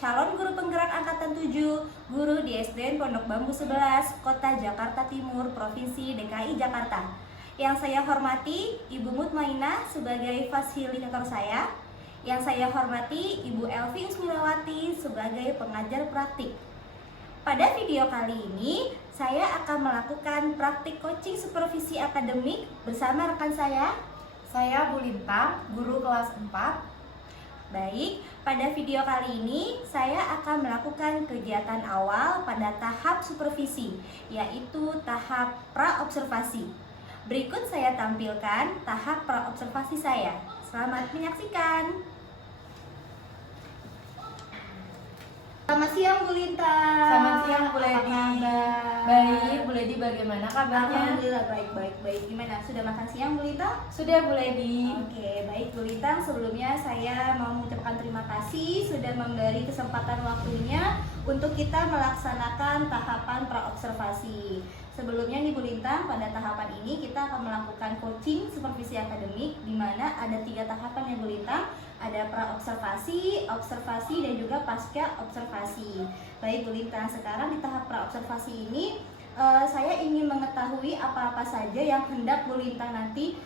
calon guru penggerak angkatan 7, guru di SDN Pondok Bambu 11, Kota Jakarta Timur, Provinsi DKI Jakarta. Yang saya hormati Ibu Mutmainah sebagai fasilitator saya. Yang saya hormati Ibu Elvi Usmilawati sebagai pengajar praktik. Pada video kali ini, saya akan melakukan praktik coaching supervisi akademik bersama rekan saya. Saya Bu Lintang, guru kelas 4. Baik, pada video kali ini saya akan melakukan kegiatan awal pada tahap supervisi, yaitu tahap pra-observasi. Berikut saya tampilkan tahap pra-observasi saya. Selamat menyaksikan. Selamat siang Bu Lintang. Selamat siang Bu Ledi. Apa kabar? Baik, Bu Ledi bagaimana kabarnya? Alhamdulillah baik. Gimana? Sudah makan siang Bu Lintang? Sudah Bu Ledi. Oke, baik Bu Lintang. Sebelumnya saya mau mengucapkan terima kasih sudah memberi kesempatan waktunya untuk kita melaksanakan tahapan pra-observasi. Sebelumnya nih Bu Lintang, pada tahapan ini kita akan melakukan coaching supervisi akademik, di mana ada 3 tahapan ya Bu Lintang. Ada pra-observasi, observasi, dan juga pasca observasi. Baik Bu Lintang, sekarang di tahap pra-observasi ini saya ingin mengetahui apa-apa saja yang hendak Bu Lintang nanti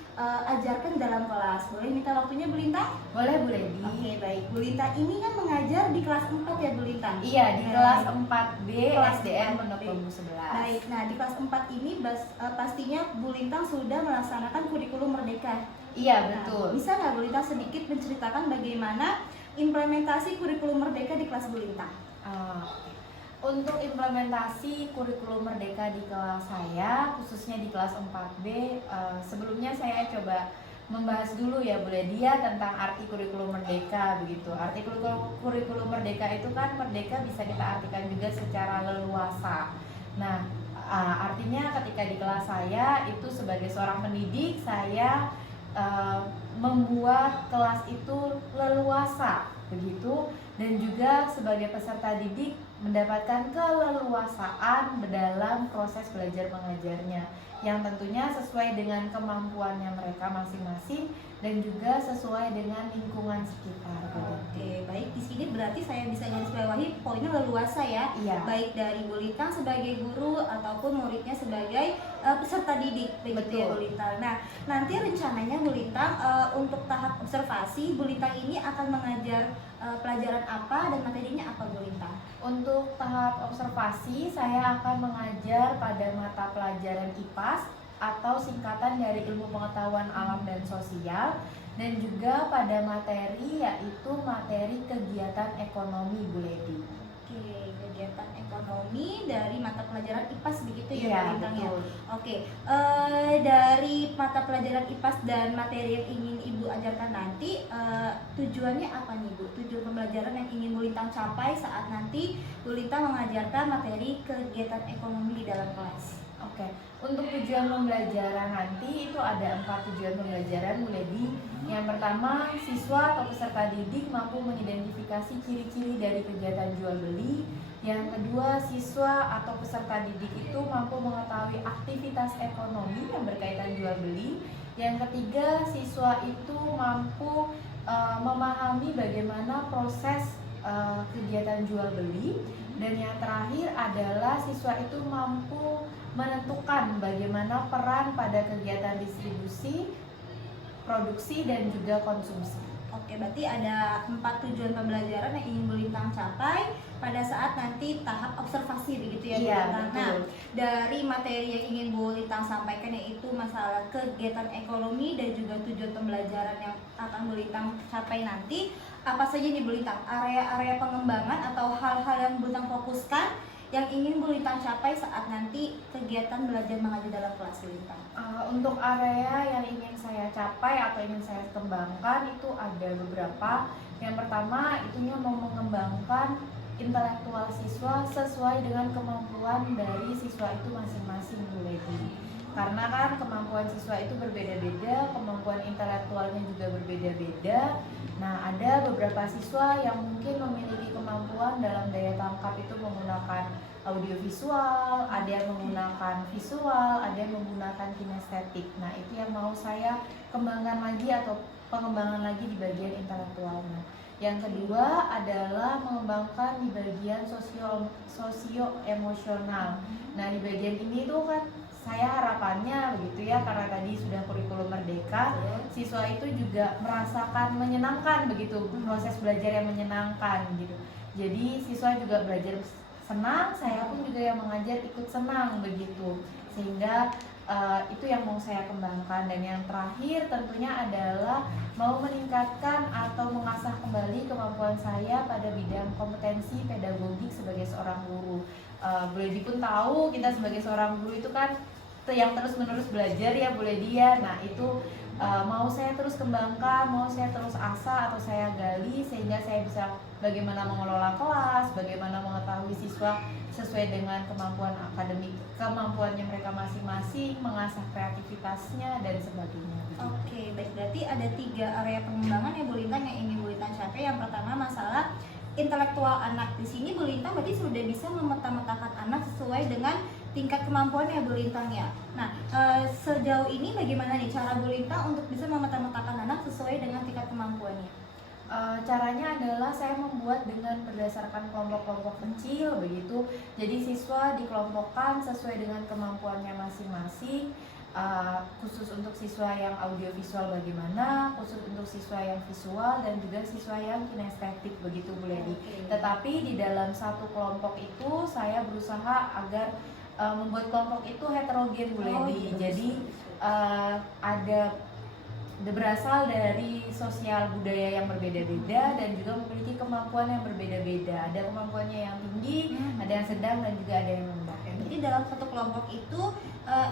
ajarkan dalam kelas. Boleh minta waktunya Bu Lintang? Boleh Bu Ledi. Oke, baik. Bu Lintang ini kan mengajar di kelas 4 ya Bu Lintang? Iya, di kelas 4B Kelas SDN 4B. Pondok Bambu 11. Baik, nah di kelas 4 ini pastinya Bu Lintang sudah melaksanakan kurikulum Merdeka. Iya, Nah, betul. bisa nggak Bu Lintang sedikit menceritakan bagaimana implementasi kurikulum Merdeka di kelas Bu Lintang? Untuk implementasi kurikulum Merdeka di kelas saya, khususnya di kelas 4B, sebelumnya saya coba membahas dulu ya Bu Ledia tentang arti kurikulum Merdeka begitu. Arti kurikulum Merdeka itu kan merdeka bisa kita artikan juga secara leluasa. Nah, artinya ketika di kelas saya itu sebagai seorang pendidik, saya membuat kelas itu leluasa begitu, dan juga sebagai peserta didik mendapatkan keleluasaan dalam proses belajar mengajarnya yang tentunya sesuai dengan kemampuannya mereka masing-masing dan juga sesuai dengan lingkungan sekitar. Oke, baik. Di sini berarti saya bisa garis bawahi poinnya leluasa ya. Iya. Baik dari Bu Lintang sebagai guru ataupun muridnya sebagai peserta didik, begitu ya Bu Lintang. Nah, nanti rencananya Bu Lintang untuk tahap observasi, Bu Lintang ini akan mengajar pelajaran apa dan materinya apa Bu Lintang? Untuk tahap observasi, saya akan mengajar pada mata pelajaran IPAS atau singkatan dari Ilmu Pengetahuan Alam dan Sosial, dan juga pada materi yaitu materi kegiatan ekonomi Bu Ledi. Oke, kegiatan ekonomi dari mata pelajaran IPAS begitu ya Iya, Bu Lintang ya? betul. Oke, dari mata pelajaran IPAS dan materi yang ingin Ibu ajarkan nanti, tujuannya apa nih Bu? Tujuan pembelajaran yang ingin Bu Lintang capai saat nanti Bu Lintang mengajarkan materi kegiatan ekonomi di dalam kelas? Oke, untuk tujuan pembelajaran nanti itu ada 4 tujuan pembelajaran Bu Ledi. Yang pertama, siswa atau peserta didik mampu mengidentifikasi ciri-ciri dari kegiatan jual beli. Yang kedua, siswa atau peserta didik itu mampu mengetahui aktivitas ekonomi yang berkaitan jual beli. Yang ketiga, siswa itu mampu memahami bagaimana proses kegiatan jual beli. Dan yang terakhir adalah siswa itu mampu menentukan bagaimana peran pada kegiatan distribusi, produksi, dan juga konsumsi. Oke, berarti ada 4 tujuan pembelajaran yang ingin Bu Lintang capai pada saat nanti tahap observasi begitu ya Bu Iya, Lintang. betul. Nah, dari materi yang ingin Bu Lintang sampaikan yaitu masalah kegiatan ekonomi dan juga tujuan pembelajaran yang akan Bu Lintang capai nanti, apa saja nih Bu Lintang? Area-area pengembangan atau hal-hal yang Bu Lintang fokuskan yang ingin Bu Lintang capai saat nanti kegiatan belajar mengajar dalam kelas Bu Lintang? Untuk area yang ingin saya capai atau ingin saya kembangkan itu ada beberapa. Yang pertama, itunya mau mengembangkan intelektual siswa sesuai dengan kemampuan dari siswa itu masing-masing Bu Ledi. Karena kan kemampuan siswa itu berbeda-beda, kemampuan intelektualnya juga berbeda-beda. Nah, ada beberapa siswa yang mungkin memiliki kemampuan dalam daya tangkap itu menggunakan audiovisual, ada yang menggunakan visual, ada yang menggunakan kinestetik. Nah, itu yang mau saya kembangkan lagi atau pengembangan lagi di bagian intelektualnya. Yang kedua adalah mengembangkan di bagian sosio emosional. Nah, di bagian ini tuh kan saya harapannya begitu ya, karena tadi sudah kurikulum merdeka, siswa itu juga merasakan menyenangkan begitu, proses belajar yang menyenangkan gitu. Jadi siswa juga belajar senang, saya pun juga yang mengajar ikut senang begitu. Sehingga itu yang mau saya kembangkan. Dan yang terakhir tentunya adalah mau meningkatkan atau mengasah kembali kemampuan saya pada bidang kompetensi pedagogik sebagai seorang guru. Bu Ledi pun tahu kita sebagai seorang guru itu kan yang terus menerus belajar ya Bu Ledi ya. Nah itu mau saya terus kembangkan, mau saya terus asah atau saya gali sehingga saya bisa bagaimana mengelola kelas, bagaimana mengetahui siswa sesuai dengan kemampuan akademik, kemampuannya mereka masing-masing, mengasah kreativitasnya dan sebagainya. Oke, baik, berarti ada 3 area pengembangan ya Bu Lintang yang ingin Bu Lintang capai. Yang pertama masalah intelektual anak. Di sini Bu Lintang berarti sudah bisa memeta-metakan anak sesuai dengan tingkat kemampuannya Bu Lintang ya. Nah, sejauh ini bagaimana nih cara Bu Lintang untuk bisa memeta-metakan anak sesuai dengan tingkat kemampuannya? Caranya adalah saya membuat dengan berdasarkan kelompok-kelompok kecil begitu. Jadi siswa dikelompokkan sesuai dengan kemampuannya masing-masing. Khusus untuk siswa yang audiovisual bagaimana, khusus untuk siswa yang visual dan juga siswa yang kinestetik begitu Bu Ledi. Tetapi di dalam satu kelompok itu saya berusaha agar membuat kelompok itu heterogen Bu Ledi. Jadi ada berasal dari sosial budaya yang berbeda-beda dan juga memiliki kemampuan yang berbeda-beda. Ada kemampuannya yang tinggi, ada yang sedang dan juga ada yang rendah. Jadi dalam satu kelompok itu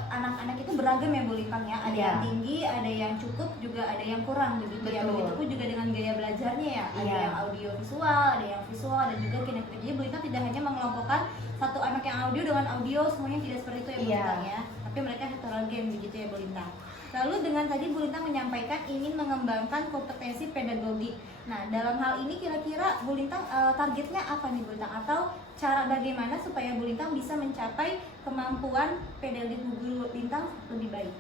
anak-anak itu beragam ya Bu Lintang ya. Ada yang tinggi, ada yang cukup, juga ada yang kurang begitu ya. Begitupun juga dengan gaya belajarnya ya. Ada yang audio visual, ada yang visual dan juga kinestetik. Jadi Bu Lintang tidak hanya mengelompokkan satu anak yang audio dengan audio, semuanya tidak seperti itu ya Bu Lintang ya. Tapi mereka heterogen begitu ya Bu Lintang. Lalu dengan tadi Bu Lintang menyampaikan ingin mengembangkan kompetensi pedagogik. Nah, dalam hal ini kira-kira Bu Lintang targetnya apa nih Bu Lintang? Atau cara bagaimana supaya Bu Lintang bisa mencapai kemampuan pedagogik Bu Lintang lebih baik?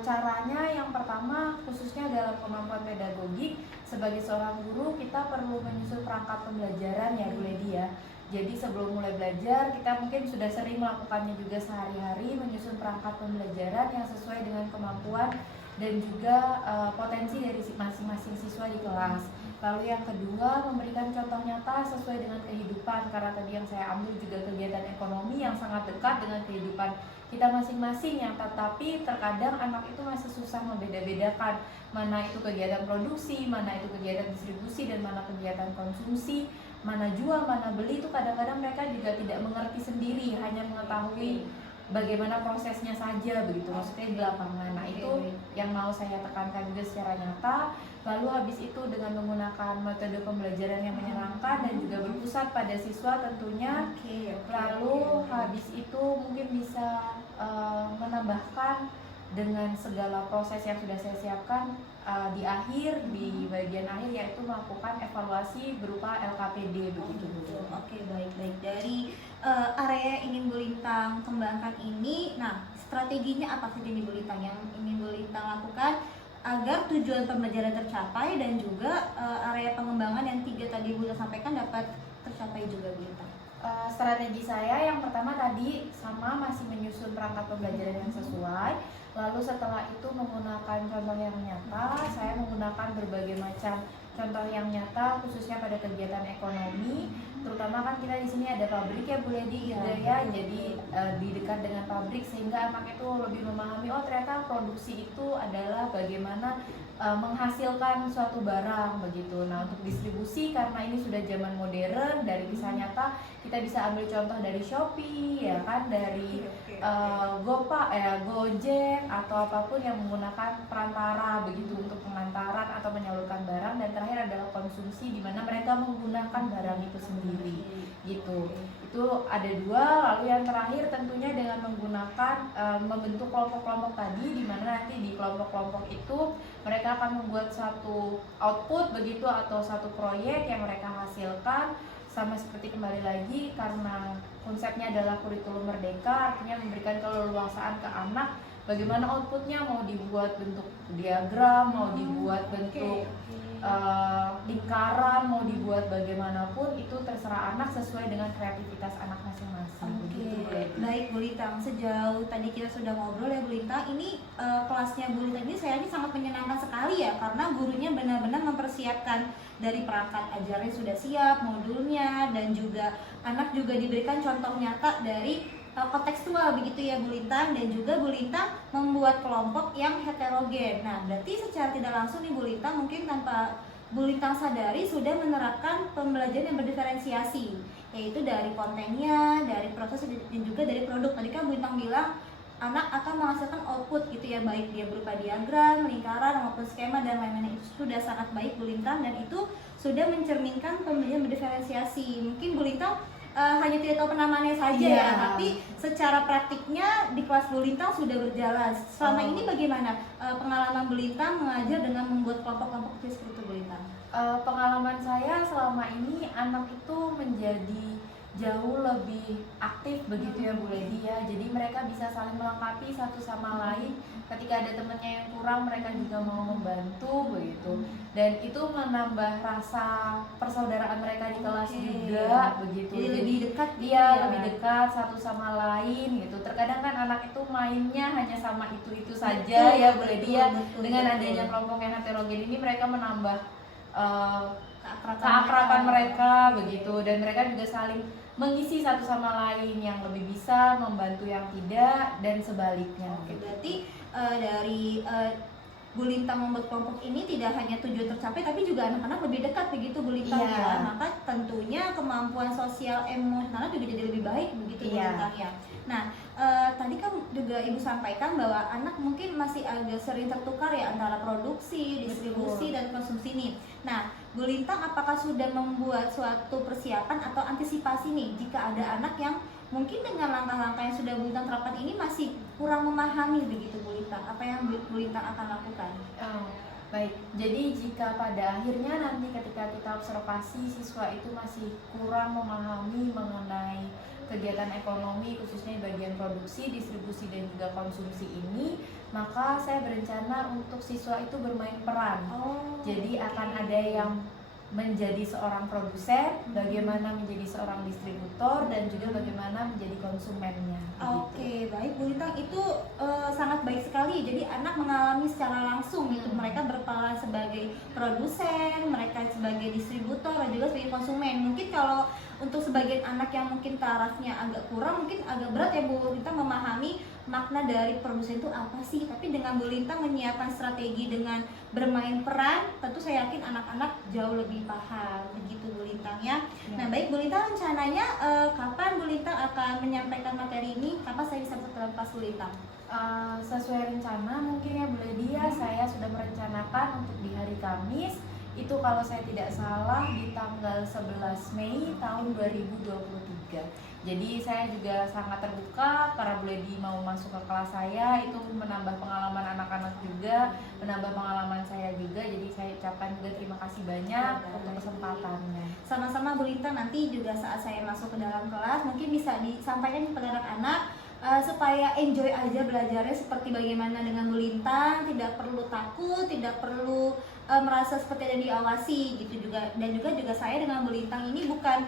Caranya yang pertama khususnya dalam kemampuan pedagogik, sebagai seorang guru kita perlu menyusun perangkat pembelajaran ya Bu Ledi ya. Jadi sebelum mulai belajar kita mungkin sudah sering melakukannya juga sehari-hari, menyusun perangkat pembelajaran yang sesuai dengan kemampuan dan juga potensi dari masing-masing siswa di kelas. Lalu yang kedua, memberikan contoh nyata sesuai dengan kehidupan, karena tadi yang saya ambil juga kegiatan ekonomi yang sangat dekat dengan kehidupan kita masing-masing, yang tetapi terkadang anak itu masih susah membeda-bedakan mana itu kegiatan produksi, mana itu kegiatan distribusi, dan mana kegiatan konsumsi, mana jual, mana beli. Itu kadang-kadang mereka juga tidak mengerti sendiri, hanya mengetahui bagaimana prosesnya saja begitu, maksudnya di lapangan. Nah itu yang mau saya tekankan juga secara nyata. Lalu habis itu dengan menggunakan metode pembelajaran yang menyenangkan dan juga berpusat pada siswa tentunya. Lalu habis itu mungkin bisa menambahkan dengan segala proses yang sudah saya siapkan di akhir, di bagian akhir, yaitu melakukan evaluasi berupa LKPD begitu. Oke, baik-baik. Dari area yang ingin Bu Lintang kembangkan ini, nah strateginya apa saja nih Bu Lintang yang ingin Bu Lintang lakukan agar tujuan pembelajaran tercapai dan juga area pengembangan yang 3 tadi Bu Lintang sampaikan dapat tercapai juga Bu Lintang? Strategi saya yang pertama tadi sama, masih menyusun perangkat pembelajaran yang sesuai. Lalu setelah itu menggunakan contoh yang nyata, saya menggunakan berbagai macam contoh yang nyata khususnya pada kegiatan ekonomi. Terutama kan kita di sini ada pabrik ya Bu Ledi gitu ya. Jadi di dekat dengan pabrik sehingga anak itu lebih memahami, oh ternyata produksi itu adalah bagaimana menghasilkan suatu barang begitu. Nah untuk distribusi, karena ini sudah zaman modern, dari kisah nyata kita bisa ambil contoh dari Shopee ya kan, dari Gojek atau apapun yang menggunakan perantara begitu untuk pengantaran atau menyalurkan barang. Dan terakhir adalah konsumsi, di mana mereka menggunakan barang itu sendiri gitu. Itu ada 2. Lalu yang terakhir tentunya dengan menggunakan membentuk kelompok-kelompok tadi, di mana nanti di kelompok-kelompok itu mereka akan membuat satu output begitu atau satu proyek yang mereka hasilkan. Sama seperti kembali lagi, karena konsepnya adalah kurikulum merdeka, artinya memberikan keleluasaan ke anak bagaimana outputnya, mau dibuat bentuk diagram, mau dibuat bentuk lingkaran, mau dibuat bagaimanapun, itu terserah anak sesuai dengan kreativitas anak masing-masing. Baik Bu Lintang, sejauh tadi kita sudah ngobrol ya Bu Lintang, ini kelasnya Bu Lintang ini saya ini sangat menyenangkan sekali ya, karena gurunya benar-benar mempersiapkan dari perangkat ajarnya sudah siap, modulnya, dan juga anak juga diberikan contoh nyata dari kontekstual begitu ya Bu Lintang, dan juga Bu Lintang membuat kelompok yang heterogen. Nah, berarti secara tidak langsung nih Bu Lintang mungkin tanpa Bu Lintang sadari sudah menerapkan pembelajaran yang berdiferensiasi, yaitu dari kontennya, dari proses, dan juga dari produk. Tadi kan Bu Lintang bilang anak akan menghasilkan output gitu ya, baik dia berupa diagram, lingkaran, maupun skema dan lain-lain. Itu sudah sangat baik Bu Lintang, dan itu sudah mencerminkan pembelajaran berdiferensiasi. Mungkin Bu Lintang hanya tidak tahu penamaannya saja ya, tapi secara praktiknya di kelas Bu Lintang sudah berjalan. Selama ini bagaimana pengalaman Bu Lintang mengajar dengan membuat kelompok-kelompok kecil seperti itu Bu Lintang? Pengalaman saya selama ini anak itu menjadi jauh lebih aktif begitu ya Bu Ledi ya. Jadi mereka bisa saling melengkapi satu sama lain. Ketika ada temannya yang kurang, mereka juga mau membantu begitu. Dan itu menambah rasa persaudaraan mereka di kelas juga begitu. Jadi lebih dekat dia lebih dekat satu sama lain gitu. Terkadang kan anak itu mainnya hanya sama itu saja ya Bu Ledi ya. Dengan adanya kelompok yang heterogen ini, mereka menambah keakraban mereka begitu, dan mereka juga saling mengisi satu sama lain, yang lebih bisa membantu yang tidak, dan sebaliknya. Oke, berarti dari Bu Lintang membuat kelompok ini tidak hanya tujuan tercapai, tapi juga anak-anak lebih dekat begitu Bu Lintang ya. Maka tentunya kemampuan sosial emosional juga jadi lebih baik begitu Bu Lintang ya. Nah, tadi kan juga Ibu sampaikan bahwa anak mungkin masih agak sering tertukar ya antara produksi, distribusi, dan konsumsi nih. Nah, Bu Lintang apakah sudah membuat suatu persiapan atau antisipasi nih jika ada anak yang mungkin dengan langkah-langkah yang sudah Bu Lintang terapkan ini masih kurang memahami begitu Bu Lintang? Apa yang Bu Lintang akan lakukan? Baik, jadi jika pada akhirnya nanti ketika kita observasi siswa itu masih kurang memahami mengenai kegiatan ekonomi khususnya di bagian produksi, distribusi, dan juga konsumsi ini, maka saya berencana untuk siswa itu bermain peran. Jadi akan ada yang menjadi seorang produsen, bagaimana menjadi seorang distributor, dan juga bagaimana menjadi konsumennya. Oke, baik Bu Lintang, itu sangat baik sekali. Jadi anak mengalami secara langsung itu mereka berperan sebagai produsen, mereka sebagai distributor, dan juga sebagai konsumen. Mungkin kalau untuk sebagian anak yang mungkin tarafnya agak kurang, mungkin agak berat ya Bu Lintang memahami makna dari produsen itu apa sih. Tapi dengan Bu Lintang menyiapkan strategi dengan bermain peran, tentu saya yakin anak-anak jauh lebih paham begitu Bu Lintang ya. Nah baik Bu Lintang, rencananya kapan Bu Lintang akan menyampaikan materi ini? Kapan saya bisa bertemu pas Bu Lintang? Sesuai rencana mungkin ya Bu Ledi ya, saya sudah merencanakan untuk di hari Kamis itu, kalau saya tidak salah, di tanggal 11 Mei tahun 2023. Jadi saya juga sangat terbuka para Bu Ledi mau masuk ke kelas saya, itu menambah pengalaman anak-anak juga, menambah pengalaman saya juga. Jadi saya ucapkan juga terima kasih banyak untuk kesempatannya. Sama-sama Bu Lintang, nanti juga saat saya masuk ke dalam kelas mungkin bisa disampaikan kepada anak-anak supaya enjoy aja belajarnya seperti bagaimana dengan Bu Lintang, tidak perlu takut, tidak perlu merasa seperti ada diawasi gitu juga. Dan juga saya dengan Bu Lintang ini bukan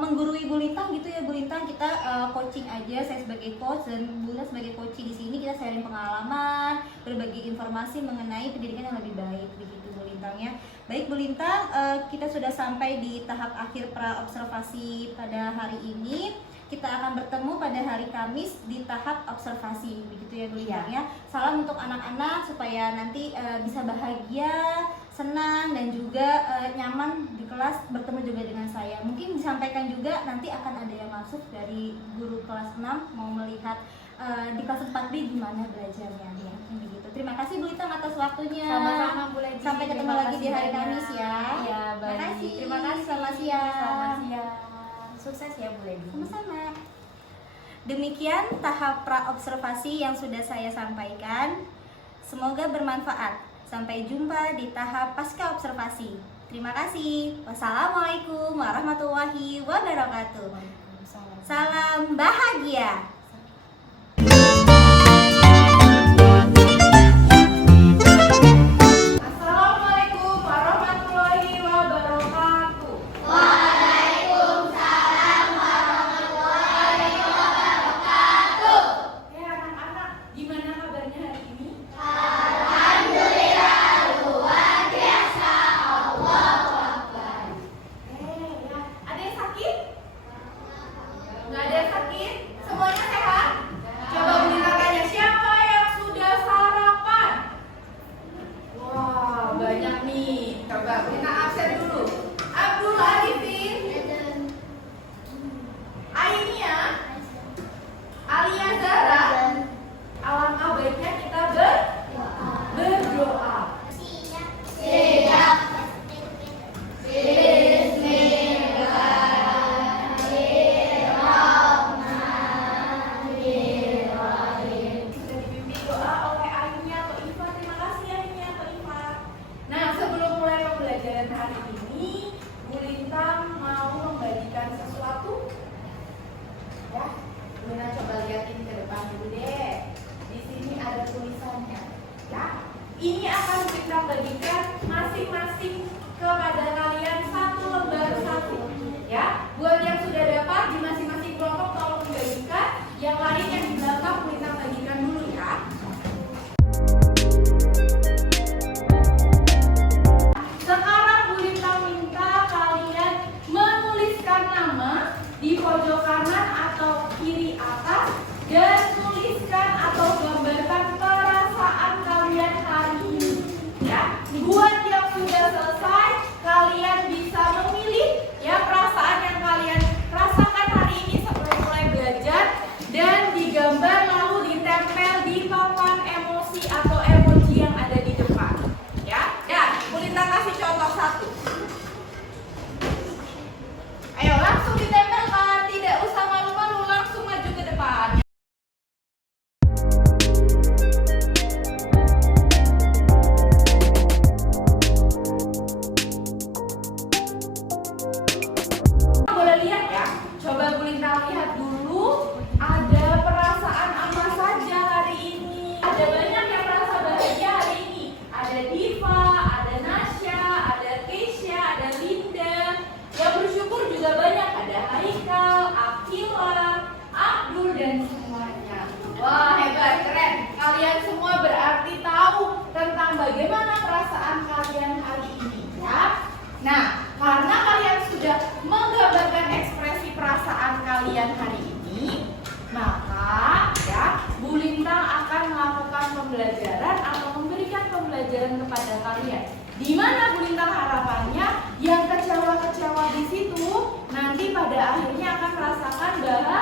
menggurui Bu Lintang gitu ya Bu Lintang, kita coaching aja, saya sebagai coach dan Bu Lintang sebagai coaching di sini, kita sharing pengalaman, berbagi informasi mengenai pendidikan yang lebih baik begitu Bu Lintang ya. Baik Bu Lintang, kita sudah sampai di tahap akhir pra observasi pada hari ini. Kita akan bertemu pada hari Kamis di tahap observasi begitu ya Bu Lintang ya. Salam untuk anak-anak supaya nanti bisa bahagia, senang, dan juga nyaman di kelas, bertemu juga dengan saya. Mungkin disampaikan juga nanti akan ada yang masuk dari guru kelas 6 mau melihat di kelas 4B gimana belajarnya ya. Begitu. Terima kasih Bu Lintang atas waktunya. Sama-sama Bu Ledi. Sampai ketemu lagi di hari Kamis ya. Iya, baik. Terima kasih. Selamat siang. Selamat siang. Sukses ya Bu Ledi. Sama-sama. Demikian tahap pra-observasi yang sudah saya sampaikan. Semoga bermanfaat. Sampai jumpa di tahap pasca observasi. Terima kasih. Wassalamualaikum warahmatullahi wabarakatuh. Salam bahagia. Ini akan kita bagikan masing-masing kepada kalian satu lembar satu. Ya, buat yang sudah dapat di masing-masing kelompok tolong membagikan. Yang lain yang di belakang kita bagikan dulu ya. Sekarang Bu Lintang minta kalian menuliskan nama di pojok kanan atau kiri atas dan tuliskan atau gambarkan perasaan kalian hari ini. Ya, buat yang sudah selesai, kalian bisa memilih ya perasaan yang kalian rasakan hari ini sebelum mulai belajar dan digambar lalu ditempel di papan emosi atau emoji yang ada di depan. Ya, Bu Lintang kasih contoh satu. Ayo langsung ditempelkan, tidak usah malu-malu, langsung maju ke depan. Boleh lihat ya, coba Bu Lintang lihat dulu ada perasaan apa saja hari ini. Ada banyak yang merasa bahagia hari ini. Ada Diva, ada Nasya, ada Keisha, ada Linda. Yang bersyukur juga banyak, ada Haikal, Akila, Abdul dan semuanya. Wah, hebat, keren. Kalian semua berarti tahu tentang bagaimana perasaan kalian hari ini ya. Nah, karena kalian sudah menggambarkan ekspresi perasaan kalian hari ini, maka ya Bu Lintang akan melakukan pembelajaran atau memberikan pembelajaran kepada kalian. Di mana Bu Lintang harapannya yang kecewa-kecewa di situ nanti pada akhirnya akan merasakan bahwa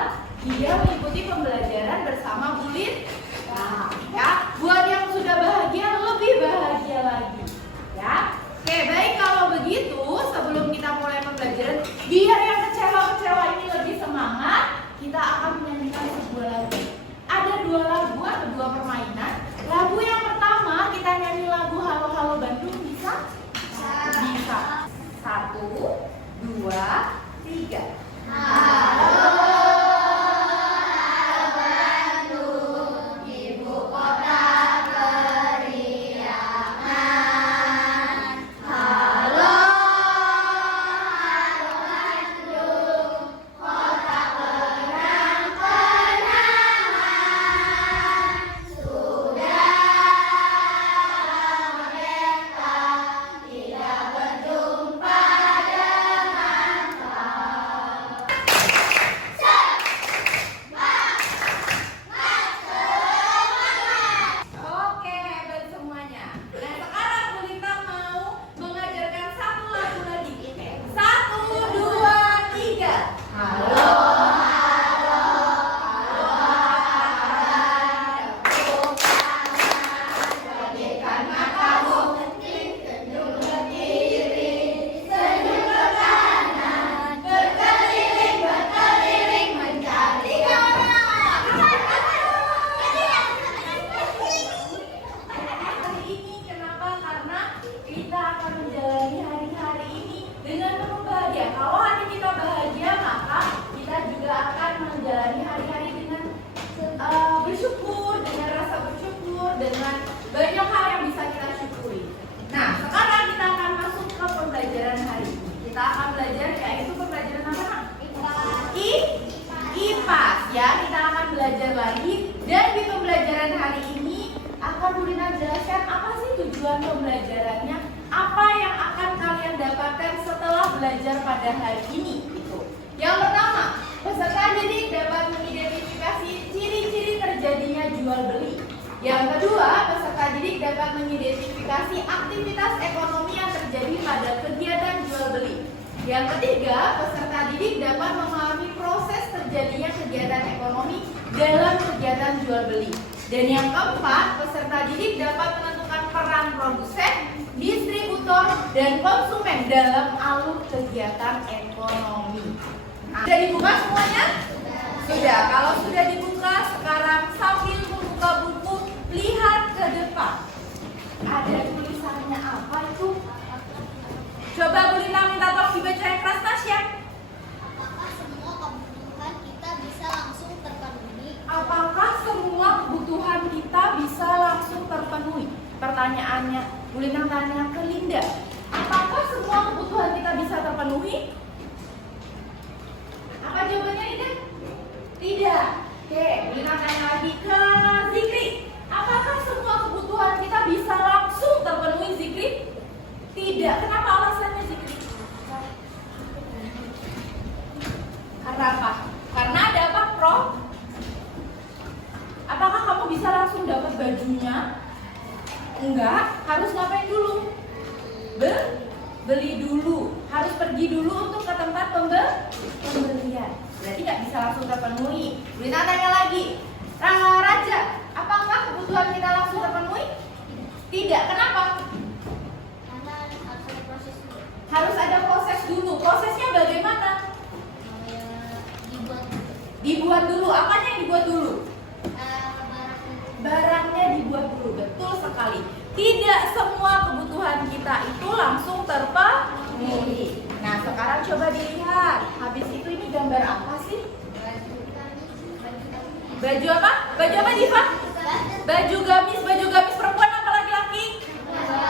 dia mengikuti pembelajaran bersama Bu Lintang. Ya, buat yang sudah bahagia lebih bahagia lagi. Ya, oke baik kalau begitu sebelum kita mulai pembelajaran, biar yang kecewa-kecewa ini lebih semangat, kita akan menyanyikan sebuah lagu. Ada dua lagu atau dua permainan. Lagu yang pertama kita nyanyi lagu Halo Halo Bandung, bisa? Bisa. 1, 2, 3. Oke, hebat semuanya. Nah, sekarang Bu Lintang mau mengajarkan satu lagu lagi. 1, 2, 3. Halo. Hari ini kenapa? Karena kita akan menjalani hari-hari ini dengan penuh bahagia. Kalau hati kita bahagia, maka kita juga akan menjalani hari-hari dengan bersyukur, dengan rasa bersyukur, dengan banyak hal yang bisa kita syukuri. Nah, sekarang kita akan masuk ke pembelajaran hari ini. Kita akan belajar yaitu pembelajaran apa? IPAS ya. Kita akan belajar lagi dan di pembelajaran hari ini akan Bu Lintang jelaskan apa sih tujuan pembelajarannya, apa yang akan kalian dapatkan setelah belajar pada hari ini. Itu. Yang pertama, peserta didik dapat mengidentifikasi ciri-ciri terjadinya jual beli. Yang kedua, peserta didik dapat mengidentifikasi aktivitas ekonomi yang terjadi pada kegiatan jual beli. Yang ketiga, peserta didik dapat memahami proses terjadinya kegiatan ekonomi dalam kegiatan jual beli. Dan yang keempat, peserta didik dapat menentukan peran produsen, distributor, dan konsumen dalam alur kegiatan ekonomi. Sudah dibuka semuanya? Sudah. Kalau sudah dibuka, sekarang sambil membuka buku, lihat ke depan. Ada tulisannya apa itu? Coba Bu Lintang minta tolong dibaca yang keras, Nasya. Apakah semua kebutuhan kita bisa langsung terpenuhi? Apakah semua kebutuhan kita bisa langsung terpenuhi? pertanyaannya, Bu Lintang tanya ke Linda, apakah semua kebutuhan kita bisa terpenuhi? Apa jawabannya Linda? Tidak. Oke, Bu Lintang tanya lagi ke Zikri, apakah semua kebutuhan kita bisa langsung terpenuhi Zikri? Tidak. Kenapa alasannya Zikri? Karena apa? Karena ada apa, Prof? Apakah kamu bisa langsung dapat bajunya? Enggak, harus ngapain dulu? Beli dulu, harus pergi dulu untuk ke tempat pembelian. Berarti nggak bisa langsung terpenuhi. Lina tanya lagi, Raja, apakah kebutuhan kita langsung terpenuhi? Tidak, kenapa? Karena harus ada proses dulu. Harus ada proses dulu. Prosesnya bagaimana? Dibuat Dibuat dulu. Apanya yang dibuat dulu? barang. Barangnya dibuat dulu. Betul sekali. Tidak semua kebutuhan kita itu langsung terpenuhi. Nah, sekarang coba dilihat. Habis itu ini gambar apa sih? Baju apa? Baju apa, Diva? Baju gamis. Baju gamis perempuan apa laki-laki?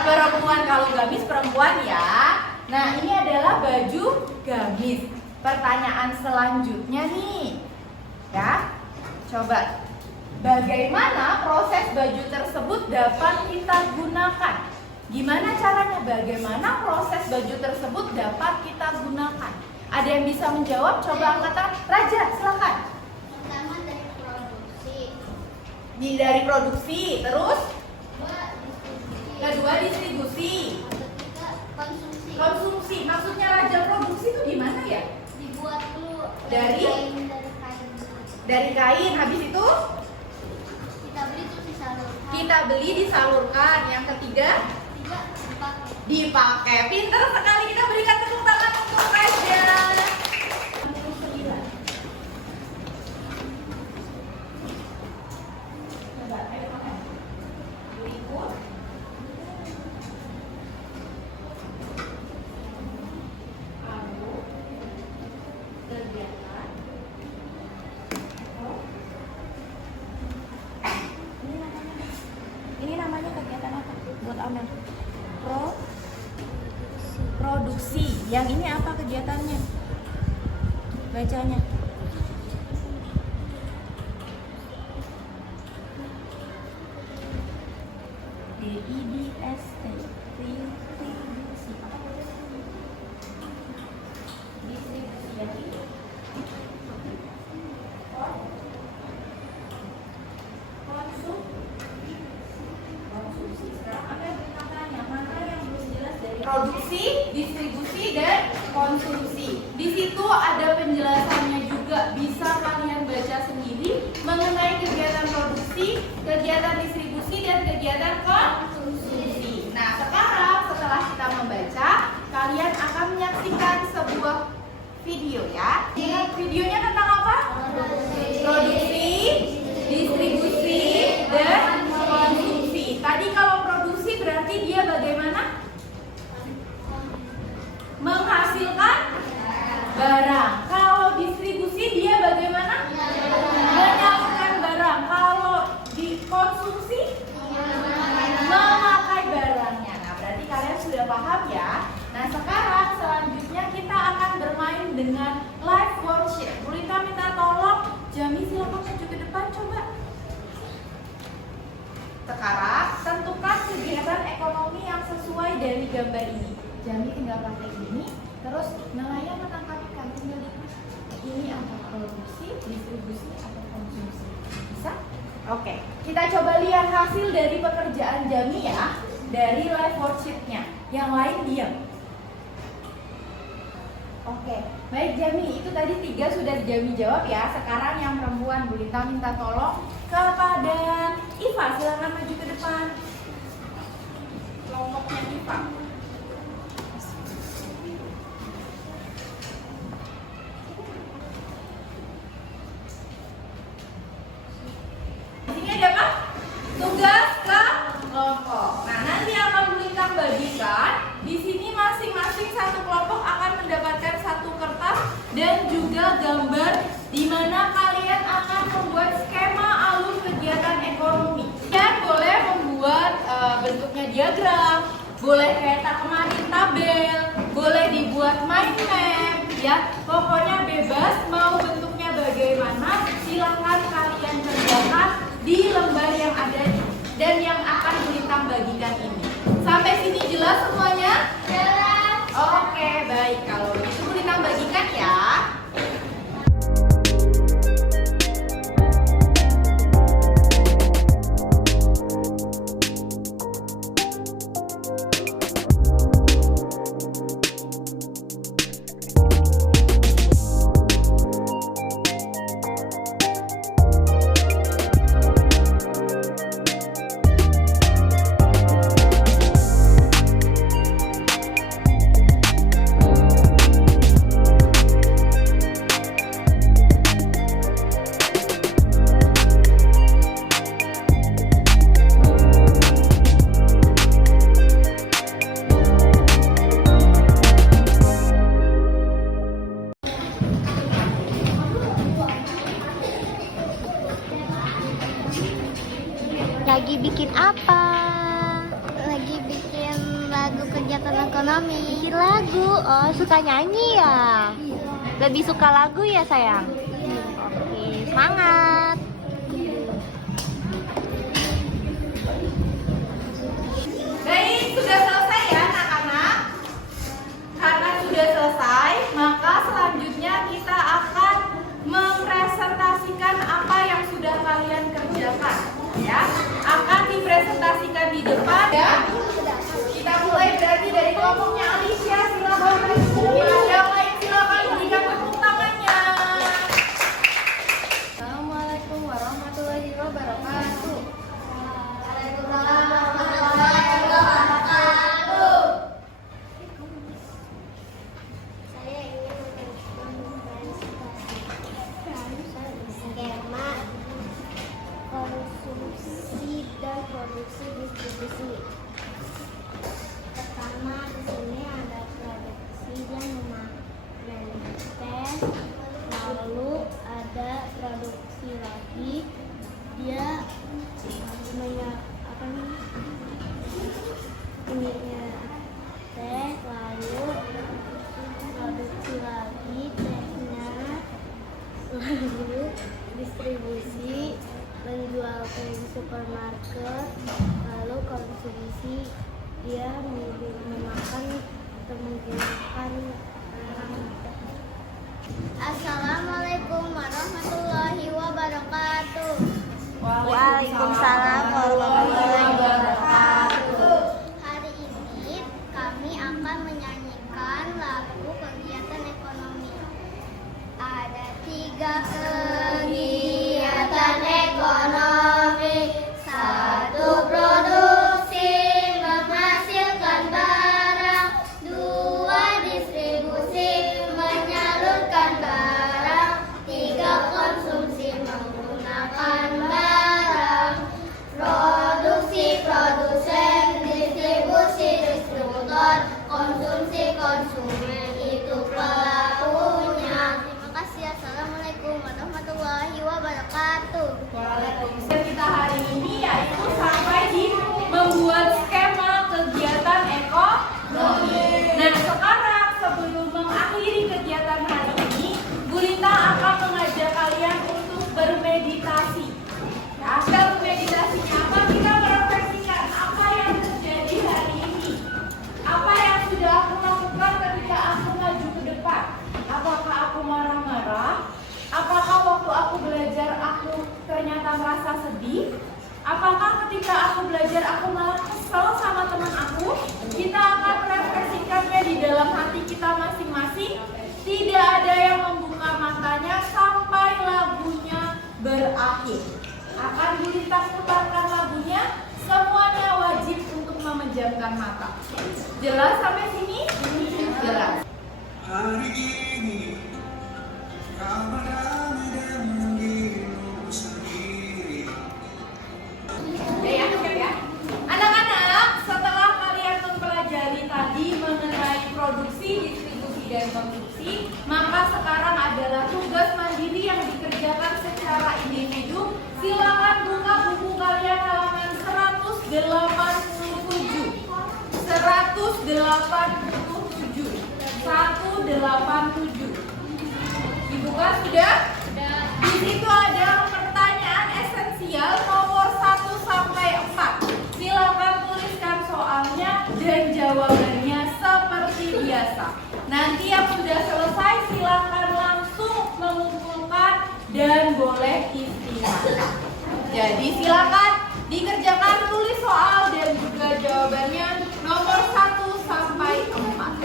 Perempuan. Kalau gamis perempuan ya. Nah, ini adalah baju gamis. Pertanyaan selanjutnya nih. Ya. Coba. Bagaimana proses baju tersebut dapat kita gunakan? Gimana caranya? Bagaimana proses baju tersebut dapat kita gunakan? Ada yang bisa menjawab? Coba angkat tangan. Raja, silakan. Pertama dari produksi. Dari produksi, terus Kedua distribusi. kedua distribusi. Ketiga konsumsi. Konsumsi, maksudnya Raja produksi itu gimana ya? Dibuat dulu Dari? kain. Dari kain, habis itu Kita beli terus disalurkan. kita beli disalurkan. Yang ketiga Ketiga dipakai. dipakai. Pinter sekali, kita berikan tepuk tangan untuk Raja. Coba, ayo makan. Berikut. Lalu, kegiatan. Oh. Ini namanya kegiatan apa? Buat Amel. Produksi. Yang ini apa kegiatannya? Bacanya. DIDST. Distribusi. Distribusi yang ini. Konsumsi. Sekarang Anda bertanya mana yang belum jelas dari produksi, distribusi, dan konsumsi. Di situ ada penjelasannya juga. Bisa kalian baca sendiri mengenai kegiatan produksi, kegiatan distribusi, dan kegiatan konsumsi. Nah, sekarang setelah kita membaca, kalian akan menyaksikan sebuah video ya. Videonya tentang apa? Produksi, distribusi, dan konsumsi. Tadi kalau produksi berarti dia bagaimana? Menghasilkan barang. Kalau distribusi dia bagaimana? Menyalurkan barang. Kalau dikonsumsi memakai barangnya. Nah, berarti kalian sudah paham ya. Nah, sekarang selanjutnya kita akan bermain dengan live worksheet. Bu Lita minta tolong Jami silakan maju ke depan coba. Sekarang tentukan kegiatan ekonomi yang sesuai dari gambar ini. Jami tinggal pakai ini, terus nelayan menangkap ikan tinggal diklik. Ini apa? Produksi, distribusi, atau konsumsi? Bisa? Oke, kita coba lihat hasil dari pekerjaan Jami ya, dari live worksheet-nya. Yang lain diam. Oke, baik Jami, itu tadi 3 sudah Jami jawab ya. Sekarang yang perempuan, Bu Lita minta tolong kepada Iva, silakan maju ke depan. Kelompoknya Iva. Di sini ada apa? Tugas kelompok. Nah, nanti akan Bu Lita bagikan. Di sini masing-masing satu kelompok akan mendapatkan satu kertas dan juga gambar di mana kalian akan membuat skema alur kegiatan ekonomi. Kalian boleh membuat bentuknya diagram, boleh kayak kemarin tabel, boleh dibuat mind map, ya. Pokoknya bebas, mau bentuknya bagaimana, silahkan kalian kerjakan di lembar yang ada dan yang akan Gulintang bagikan ini. Sampai sini jelas semuanya? Jelas. Oke, baik. Kalau begitu Gulintang bagikan ya. Lagi bikin apa? Lagi bikin lagu kegiatan ekonomi. Bikin lagu, oh suka nyanyi ya? Lebih suka lagu ya sayang? Oke, semangat. Baik, sudah selesai ya anak-anak. Karena sudah selesai, maka selanjutnya kita akan mempresentasikan apa yang sudah kalian kerjakan. Ya, akan dipresentasikan di depan ya. Kita mulai berarti dari kelompoknya Alicia, silakan. Yang lain silakan berikan tepuk tangannya. Assalamualaikum warahmatullahi wabarakatuh. Waalaikumsalam warahmatullahi wabarakatuh. Saya ingin mempresentasikan skema konsumsi dan produksi distribusi. Pertama, di sini ada produksi dan manifest, lalu ada produksi lagi. Dia punya teh, lalu produksi lagi tehnya, lalu distribusi, menjual ke supermarket, lalu konsumsi, dia memakan atau menggunakan barang. Assalamualaikum warahmatullahi wabarakatuh. Waalaikumsalam warahmatullahi wabarakatuh. Hari ini kami akan menyanyikan lagu kegiatan ekonomi. Ada 3 kegiatan ekonomi. 1 produksi menghasilkan barang. 2 distribusi menyalurkan barang. 3 konsumsi menggunakan barang. Produksi produsen, distribusi distributor, konsumsi konsumen, itu pelakunya. Terima kasih. Assalamualaikum warahmatullahi wabarakatuh. Waalaikumsalam. Kita hari ini yaitu sampai di membuat skema kegiatan ekonomi. Nah, sekarang sebelum mengakhiri kegiatan hari ini, Gulintang akan mengajak kalian untuk bermeditasi. Ya, bermeditasinya apa? Kita merefleksikan apa yang terjadi hari ini. Apa yang sudah aku lakukan ketika aku maju ke depan. Apakah aku marah-marah? Apakah waktu aku belajar aku ternyata merasa sedih? Apakah ketika aku belajar aku malah kesel sama teman aku? Kita akan merefleksikannya di dalam hati kita masing-masing. Tidak ada yang membuka matanya sampai lagunya berakhir. Akan Gulintang putarkan lagunya, semuanya wajib untuk memejamkan mata. Jelas sampai sini? Jelas. Hari ini kau berdamai dengan dirimu sendiri. Ya. Anak-anak, setelah kalian mempelajari tadi mengenai produksi, distribusi, dan konsumsi, maka sekarang adalah tugas mandiri yang dikerjakan secara individu. Silakan buka buku kalian halaman 181. 187. Dibuka sudah? Di situ ada pertanyaan esensial nomor 1 sampai 4. Silakan tuliskan soalnya dan jawabannya seperti biasa. Nanti yang sudah selesai silakan langsung mengumpulkan dan boleh istirahat. Jadi silakan dikerjakan, tulis soal dan juga jawabannya nomor 1 sampai 4.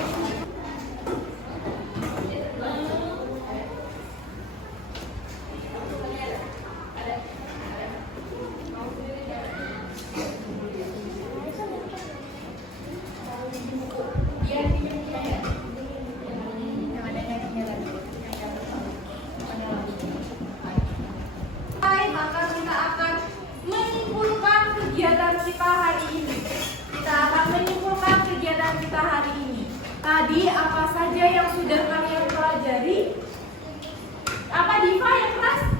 Maka kita akan menyimpulkan kegiatan kita hari ini. Tadi apa saja yang sudah kalian pelajari? Apa Diva yang keras?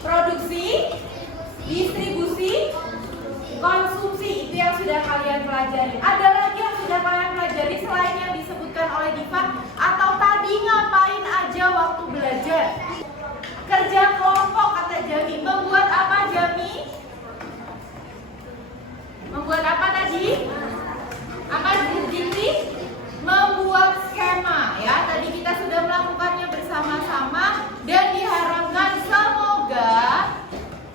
Produksi, distribusi, konsumsi, itu yang sudah kalian pelajari. Ada lagi yang sudah kalian pelajari selain yang disebutkan oleh Diva? Atau tadi ngapain aja waktu belajar? Kerja kelompok kata Jami. Membuat apa Jami? Membuat apa tadi? Apa Jimmy? Membuat skema ya. Tadi kita sudah melakukannya bersama-sama dan diharapkan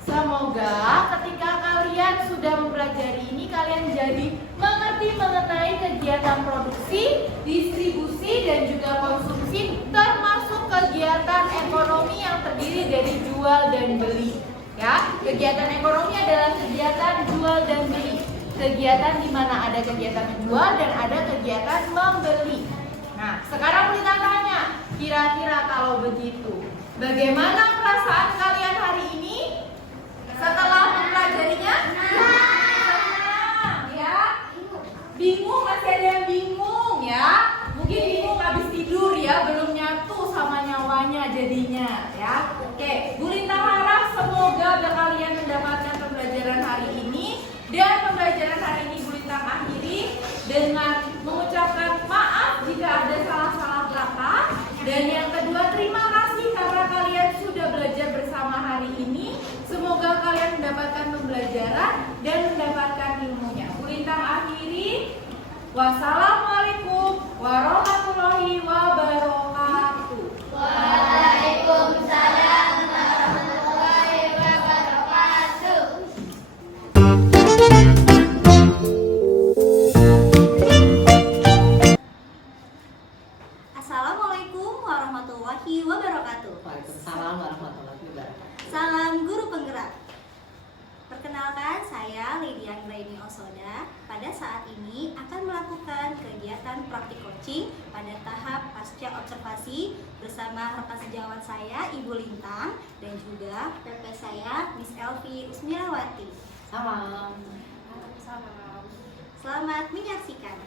semoga ketika kalian sudah mempelajari ini kalian jadi mengerti mengenai kegiatan produksi, distribusi dan juga konsumsi, termasuk kegiatan ekonomi yang terdiri dari jual dan beli. Ya, kegiatan ekonomi adalah kegiatan jual dan beli. Kegiatan di mana ada kegiatan menjual dan ada kegiatan membeli. Nah, sekarang kita tanya, kira-kira kalau begitu, bagaimana perasaan kalian hari ini setelah mempelajarinya? Senang, ya? Bingung, masih ada yang bingung ya? Mungkin bingung habis tidur ya, belum nyatu sama nyawanya jadinya ya. Oke, Bu Lintang harap semoga kalian mendapatkan pembelajaran hari ini. Dan pembelajaran hari ini Bu Lintang akhiri dengan mengucapkan maaf jika ada salah-salah kata. Dan yang kedua, terima kasih karena kalian sudah belajar bersama hari ini. Semoga kalian mendapatkan pembelajaran dan mendapatkan ilmunya. Bu Lintang akhiri. Wassalamualaikum warahmatullahi wabarakatuh. Waalaikumsalam warahmatullahi wabarakatuh. Assalamualaikum warahmatullahi wabarakatuh. Waalaikumsalam warahmatullahi wabarakatuh. Salam guru penggerak. Perkenalkan, saya Lydia Anggraini Osoda. Pada saat ini akan melakukan kegiatan praktik coaching pada tahap pasca observasi bersama rekan sejawat saya Ibu Lintang dan juga PP saya Miss Elvi Usmirawati. Salam. Selamat menyaksikan.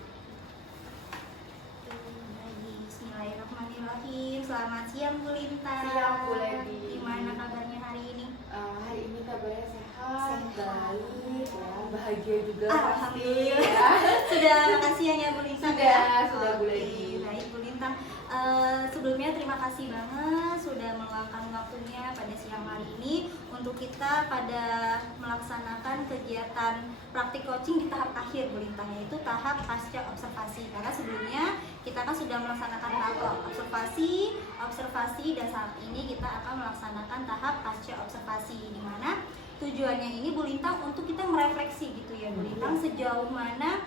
Bismillahirrahmanirrahim. Selamat siang Bu Lintang. Siang, Bu Lady. Gimana kabarnya hari ini? Hari ini kabarnya sehat, Sehat. baik, ya, bahagia juga Alhamdulillah. pasti. Ya. Sudah makan siang ya Bu Lintang? Sudah Bu Oke, Lady. baik Bu Lintang. Sebelumnya terima kasih banget sudah meluangkan waktunya pada siang hari ini untuk kita pada melaksanakan kegiatan praktik coaching di tahap akhir Bu Lintang, yaitu tahap pasca observasi. Karena sebelumnya kita kan sudah melaksanakan tahap observasi dan saat ini kita akan melaksanakan tahap pasca observasi, di mana tujuannya ini Bu Lintang untuk kita merefleksi gitu ya Bu Lintang, sejauh mana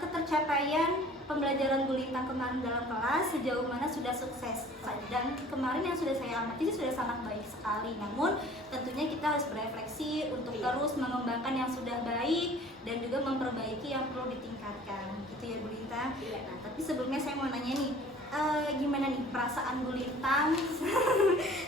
ketercapaian pembelajaran Bu Lintang kemarin dalam kelas, sejauh mana sudah sukses. Dan kemarin yang sudah saya amati sudah sangat baik sekali. Namun tentunya kita harus berefleksi untuk terus mengembangkan yang sudah baik dan juga memperbaiki yang perlu ditingkatkan gitu ya Bu Lintang. Nah, tapi sebelumnya saya mau nanya nih, gimana nih perasaan Bu Lintang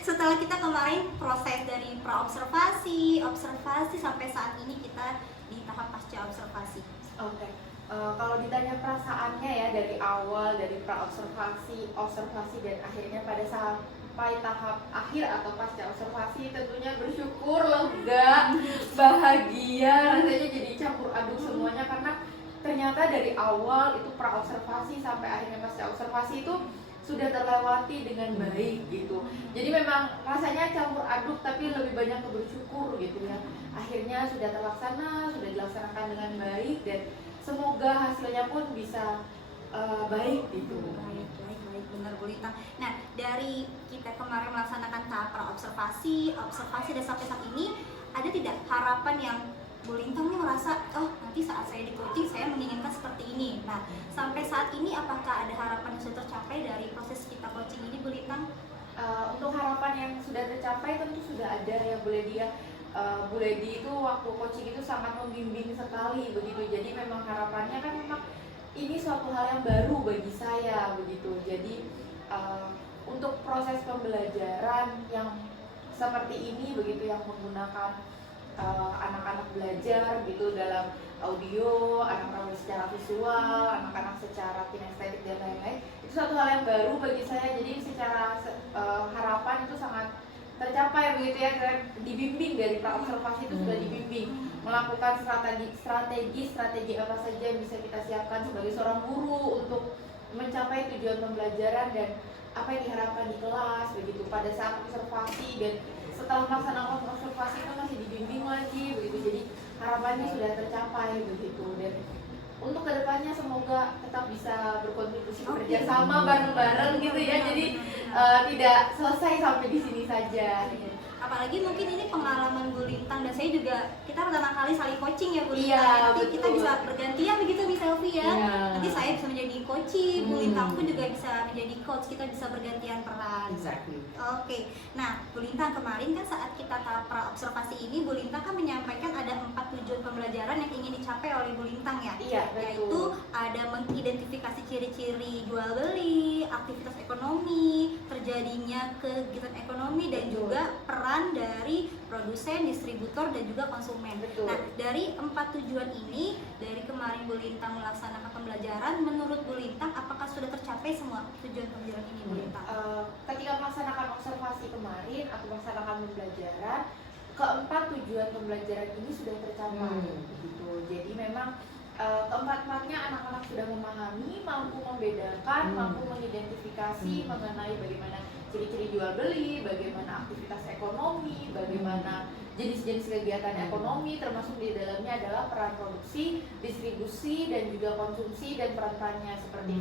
setelah kita kemarin proses dari pra-observasi, observasi sampai saat ini kita di tahap pasca observasi. Oke. Kalau ditanya perasaannya ya dari awal, dari pra-observasi, observasi dan akhirnya pada sampai tahap akhir atau pasca observasi, tentunya bersyukur, lega, bahagia, rasanya jadi campur aduk semuanya karena ternyata dari awal itu pra-observasi sampai akhirnya pasca observasi itu sudah terlewati dengan baik gitu. Jadi memang rasanya campur aduk tapi lebih banyak ke bersyukur gitu ya. Akhirnya sudah terlaksana, sudah dilaksanakan dengan baik dan semoga hasilnya pun bisa baik gitu. Baik, benar Bu Lintang. Nah, dari kita kemarin melaksanakan tahap pra-observasi, observasi dan sampai saat ini, ada tidak harapan yang Bu Lintang nih merasa, oh nanti saat saya di coaching saya menginginkan seperti ini. Nah, sampai saat ini apakah ada harapan yang sudah tercapai dari proses kita coaching ini Bu Lintang? Untuk harapan yang sudah tercapai tentu sudah ada ya Bu Ledi ya. Bu Ledi itu waktu coaching itu sangat membimbing sekali begitu. Jadi memang harapannya kan memang ini suatu hal yang baru bagi saya begitu. Jadi untuk proses pembelajaran yang seperti ini begitu, yang menggunakan anak-anak belajar gitu dalam audio, anak-anak secara visual, anak-anak secara kinestetik dan lain-lain, itu suatu hal yang baru bagi saya. Jadi secara harapan itu sangat tercapai begitu ya, dibimbing dari pra-observasi itu sudah dibimbing melakukan strategi apa saja yang bisa kita siapkan sebagai seorang guru untuk mencapai tujuan pembelajaran dan apa yang diharapkan di kelas begitu pada saat observasi, dan setelah melaksanakan observasi itu masih dibimbing lagi begitu. Jadi harapannya sudah tercapai begitu, dan untuk kedepannya semoga tetap bisa berkontribusi bekerja sama bareng-bareng gitu ya. Jadi tidak selesai sampai di sini saja. Apalagi mungkin ini pengalaman Bu Lintang dan saya juga, kita pertama kali saling coaching ya Bu Lintang. Iya, Nanti kita betul. bisa bergantian begitu Miss Selfie ya. Iya. Nanti saya bisa menjadi coaching, Bu Lintang pun juga bisa menjadi coach, kita bisa bergantian peran. Exactly. Oke, nah Bu Lintang kemarin kan saat kita tahap pra-observasi ini, Bu Lintang kan menyampaikan ada 4 tujuan pembelajaran yang ingin dicapai oleh Bu Lintang ya. Iya, Yaitu betul. ada mengidentifikasi ciri-ciri jual beli, aktivitas ekonomi, terjadinya kegiatan ekonomi, dan Betul. juga peran dari produsen, distributor, dan juga konsumen. Betul. Nah, dari 4 tujuan ini, dari kemarin Bu Lintang melaksanakan pembelajaran, menurut Bu Lintang apakah sudah tercapai semua tujuan pembelajaran ini Bu Lintang? Ketika melaksanakan observasi kemarin atau melaksanakan pembelajaran, keempat tujuan pembelajaran ini sudah tercapai begitu. Jadi memang keempat-empatnya anak-anak sudah memahami, mampu membedakan, mampu mengidentifikasi mengenai bagaimana ciri-ciri jual beli, bagaimana aktivitas ekonomi, bagaimana jenis-jenis kegiatan ekonomi, termasuk di dalamnya adalah peran produksi, distribusi, dan juga konsumsi, dan peran-perannya seperti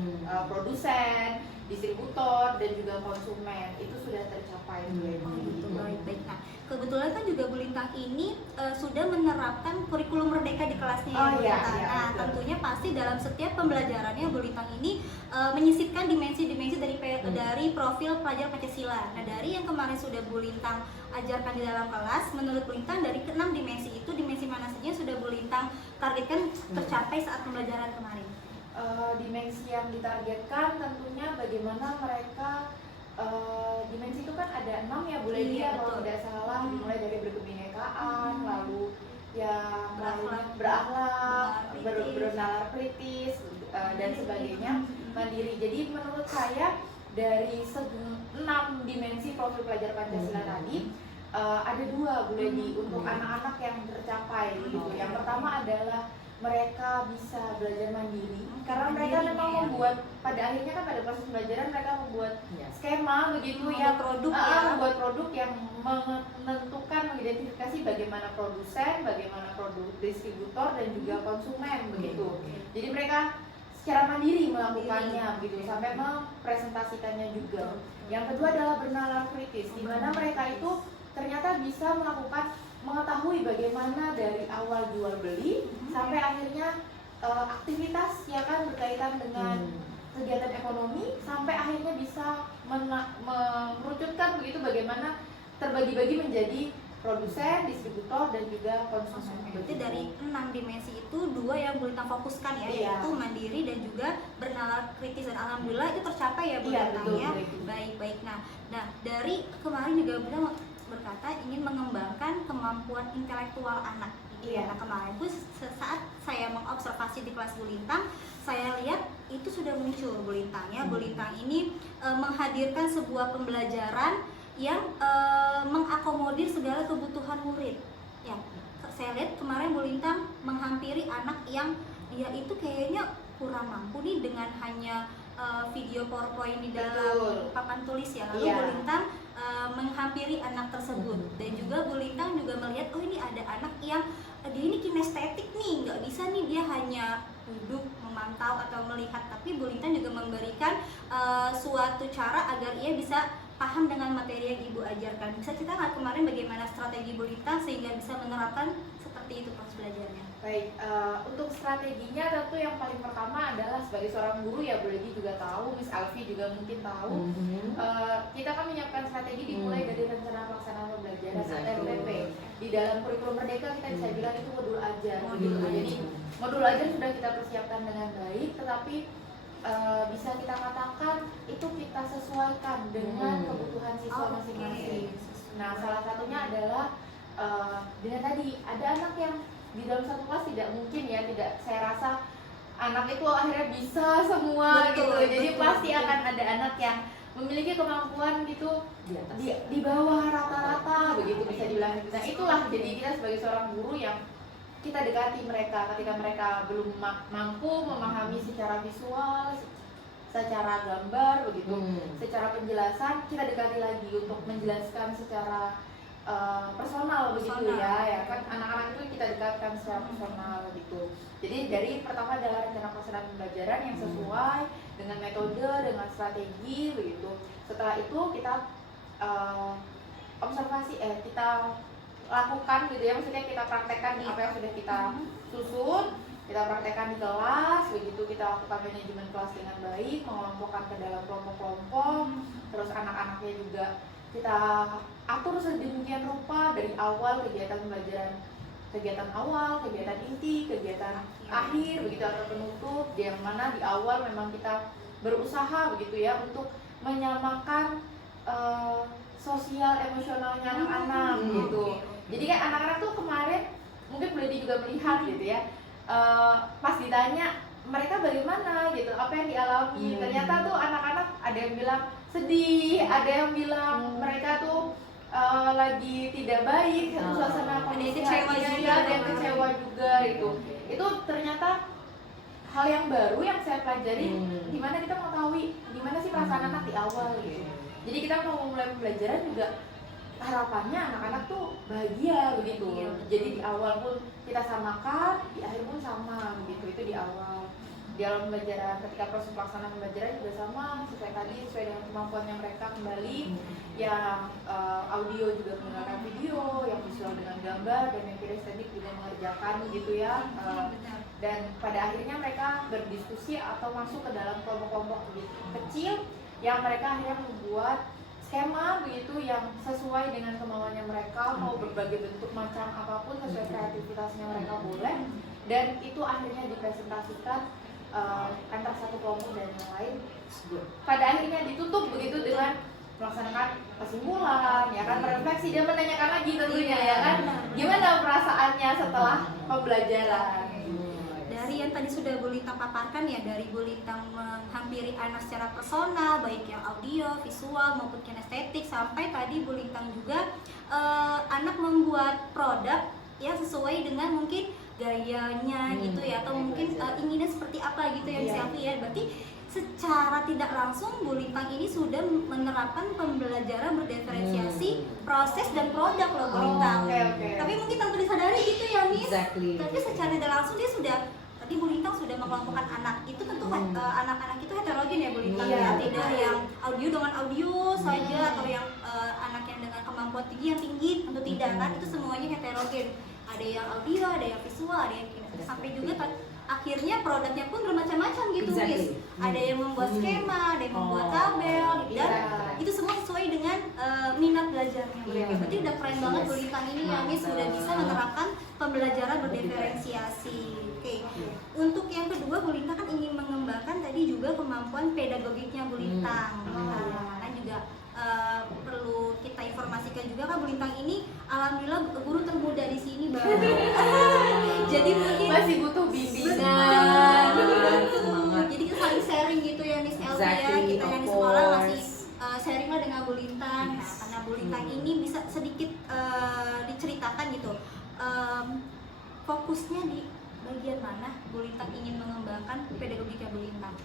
produsen, distributor, dan juga konsumen. Itu sudah tercapai. Oh gitu, baik. Nah, kebetulan kan juga Bu Lintang ini sudah menerapkan kurikulum merdeka di kelasnya ya Oh, Bu iya, Lintang. iya, Nah, betul. tentunya pasti dalam setiap pembelajarannya Bu Lintang ini menyisipkan dimensi-dimensi dari profil pelajar Pancasila. Nah, dari yang kemarin sudah Bu Lintang ajarkan di dalam kelas, menurut Bu Lintang dari ke-6 dimensi itu, dimensi mana saja yang sudah Bu Lintang targetkan tercapai saat pembelajaran kemarin? Dimensi yang ditargetkan tentunya bagaimana mereka, dimensi itu kan ada 6 ya Bu Ledi Iya, ya, kalau betul. tidak salah, dimulai dari berkebinekaan, lalu yang Berakhlak. berakhlak, Kritis. bernalar kritis, dan sebagainya, mandiri. Jadi menurut saya dari 6 dimensi profil pelajar Pancasila tadi, ada 2 Bu Ledi untuk anak-anak yang tercapai gitu. Yang pertama adalah mereka bisa belajar mandiri karena mereka Mandiri, memang ya. membuat, pada akhirnya kan pada proses pembelajaran mereka membuat Iya. skema begitu Membuat ya, produk ya. membuat produk yang menentukan, mengidentifikasi bagaimana produsen, bagaimana produk distributor, dan juga konsumen begitu. Jadi mereka secara mandiri melakukannya begitu sampai mempresentasikannya juga. Yang kedua adalah bernalar kritis, di mana mereka itu ternyata bisa mengetahui bagaimana dari awal jual beli sampai akhirnya aktivitas ya kan berkaitan dengan kegiatan ekonomi, sampai akhirnya bisa mengerucutkan begitu bagaimana terbagi-bagi menjadi produsen, distributor, dan juga konsumen. Berarti dari 6 dimensi itu 2 yang Bu Lintang fokuskan ya, Iya. yaitu mandiri dan juga bernalar kritis, dan alhamdulillah itu tercapai ya Bu Iya, Lintang betul, ya. betul. Baik. Nah, dari kemarin juga Bu Lintang berkata ingin mengembangkan kemampuan intelektual anak. Iya. Nah, kemarin pun saat saya mengobservasi di kelas Bu Lintang, saya lihat itu sudah muncul Bu Lintang ya. Bu Lintang ini menghadirkan sebuah pembelajaran yang mengakomodir segala kebutuhan murid. Ya, saya lihat kemarin Bu Lintang menghampiri anak yang dia itu kayaknya kurang mampu nih dengan hanya video PowerPoint di dalam Betul. papan tulis ya. Lalu Iya. Bu Lintang menghampiri anak tersebut dan juga Bu Lintang juga melihat oh ini ada anak yang dia ini kinestetik nih, nggak bisa nih dia hanya duduk memantau atau melihat, tapi Bu Lintang juga memberikan suatu cara agar ia bisa paham dengan materi yang Ibu ajarkan. Bisa cerita nggak kemarin bagaimana strategi Bu Lintang sehingga bisa menerapkan seperti itu proses belajarnya? Baik, untuk strateginya tentu yang paling pertama adalah sebagai seorang guru ya Bu Lady juga tahu, Miss Alfi juga mungkin tahu. Kita kan menyiapkan strategi dimulai dari rencana pelaksanaan pembelajaran atau RPP. Di dalam kurikulum Merdeka kita bisa bilang itu modul ajar. Gitu. Jadi modul ajar sudah kita persiapkan dengan baik, tetapi bisa kita katakan itu kita sesuaikan dengan kebutuhan siswa masing-masing. Nah, salah satunya adalah dengan tadi ada anak yang di dalam satu kelas tidak mungkin ya, tidak, saya rasa anak itu akhirnya bisa semua gitu. Jadi pasti akan ada anak yang memiliki kemampuan gitu di bawah rata-rata begitu bisa dibilang. Nah itulah jadi kita sebagai seorang guru yang kita dekati mereka ketika mereka belum mampu memahami secara visual, secara gambar begitu, secara penjelasan kita dekati lagi untuk menjelaskan secara personal begitu ya kan anak-anak itu kita dekatkan secara personal gitu. Jadi dari pertama adalah rencana pelaksanaan pembelajaran yang sesuai dengan metode, dengan strategi begitu. Setelah itu kita observasi, kita lakukan gitu ya, maksudnya kita praktekkan apa yang sudah kita susun, kita praktekkan di kelas begitu. Kita lakukan manajemen kelas dengan baik, mengelompokkan ke dalam kelompok-kelompok, terus anak-anaknya juga kita atur sedemikian rupa dari awal kegiatan pembelajaran, kegiatan awal, kegiatan inti, kegiatan akhir begitu atau penutup, yang mana di awal memang kita berusaha begitu ya untuk menyamakan sosial emosionalnya anak-anak gitu. Jadi kan anak-anak tuh kemarin mungkin boleh juga melihat gitu ya, pas ditanya mereka bagaimana gitu, apa yang dialami, ternyata tuh anak-anak ada yang bilang sedih, ada yang bilang mereka tuh lagi tidak baik, suasana kondisi hatinya, ada yang kecewa juga gitu. Itu ternyata hal yang baru yang saya pelajari, gimana kita mengetahui gimana sih perasaan anak di awal gitu. Jadi kita mau mulai pembelajaran juga harapannya anak-anak tuh bahagia begitu. Jadi di awal pun kita samakan, di akhir pun sama begitu. Itu di awal. Di dalam pembelajaran, ketika proses pelaksanaan pembelajaran juga sama, sesuai tadi, sesuai dengan kemampuannya mereka kembali. Yang audio juga menggunakan video, yang visual dengan gambar, dan yang kinestetik juga mengerjakan gitu ya. Dan pada akhirnya mereka berdiskusi atau masuk ke dalam kelompok-kelompok kecil yang mereka akhirnya membuat skema begitu yang sesuai dengan kemauannya mereka, mau berbagai bentuk macam apapun sesuai kreativitasnya mereka boleh, dan itu akhirnya dipresentasikan antara satu kelompok dan yang lain. Pada akhirnya ditutup begitu dengan melaksanakan kesimpulan, ya kan, merefleksi dan menanyakan lagi tentunya ya kan, gimana perasaannya setelah pembelajaran. Dari yang tadi sudah Bu Lintang paparkan ya, dari Bu Lintang menghampiri anak secara personal, baik yang audio, visual maupun kinestetik, sampai tadi Bu Lintang juga anak membuat produk yang sesuai dengan mungkin gayanya gitu ya, atau mungkin inginnya seperti apa gitu ya misalnya ya. Berarti secara tidak langsung Bu Lintang ini sudah menerapkan pembelajaran berdiferensiasi proses dan produk loh Bu Lintang. Tapi mungkin tanpa disadari gitu ya Miss. Tapi secara tidak langsung dia sudah, tadi Bu Lintang sudah mengelompokkan anak itu, tentu anak-anak itu heterogen ya Bu Lintang ya, tidak yang audio dengan audio saja atau yang anak yang dengan kemampuan tinggi yang tinggi, tentu tidak kan, itu semuanya heterogen. Ada yang audio, ada yang visual, ada yang kinestetik, sampai juga akhirnya produknya pun bermacam-macam gitu Miss. Ada yang membuat skema, ada yang membuat tabel gitu, dan itu semua sesuai dengan minat belajarnya mereka. Berarti udah keren banget Bu Lintang ini ya Miss, sudah bisa menerapkan pembelajaran berdiferensiasi. Oke. Untuk yang kedua, Bu Lintang kan ingin mengembangkan tadi juga kemampuan pedagogiknya Bu Lintang. Kan juga perlu kita informasikan juga kan Bu Lintang ini alhamdulillah guru termuda di sini baru. Jadi mungkin masih butuh bimbingan. Jadi kita saling sharing gitu ya Miss Elvi ya. Kita yang di sekolah masih sharing lah dengan Bu Lintang. Nah, karena Bu Lintang ini bisa sedikit diceritakan gitu. Fokusnya di bagian mana Bu Lintang ingin mengembangkan pedagogika Bu Lintang?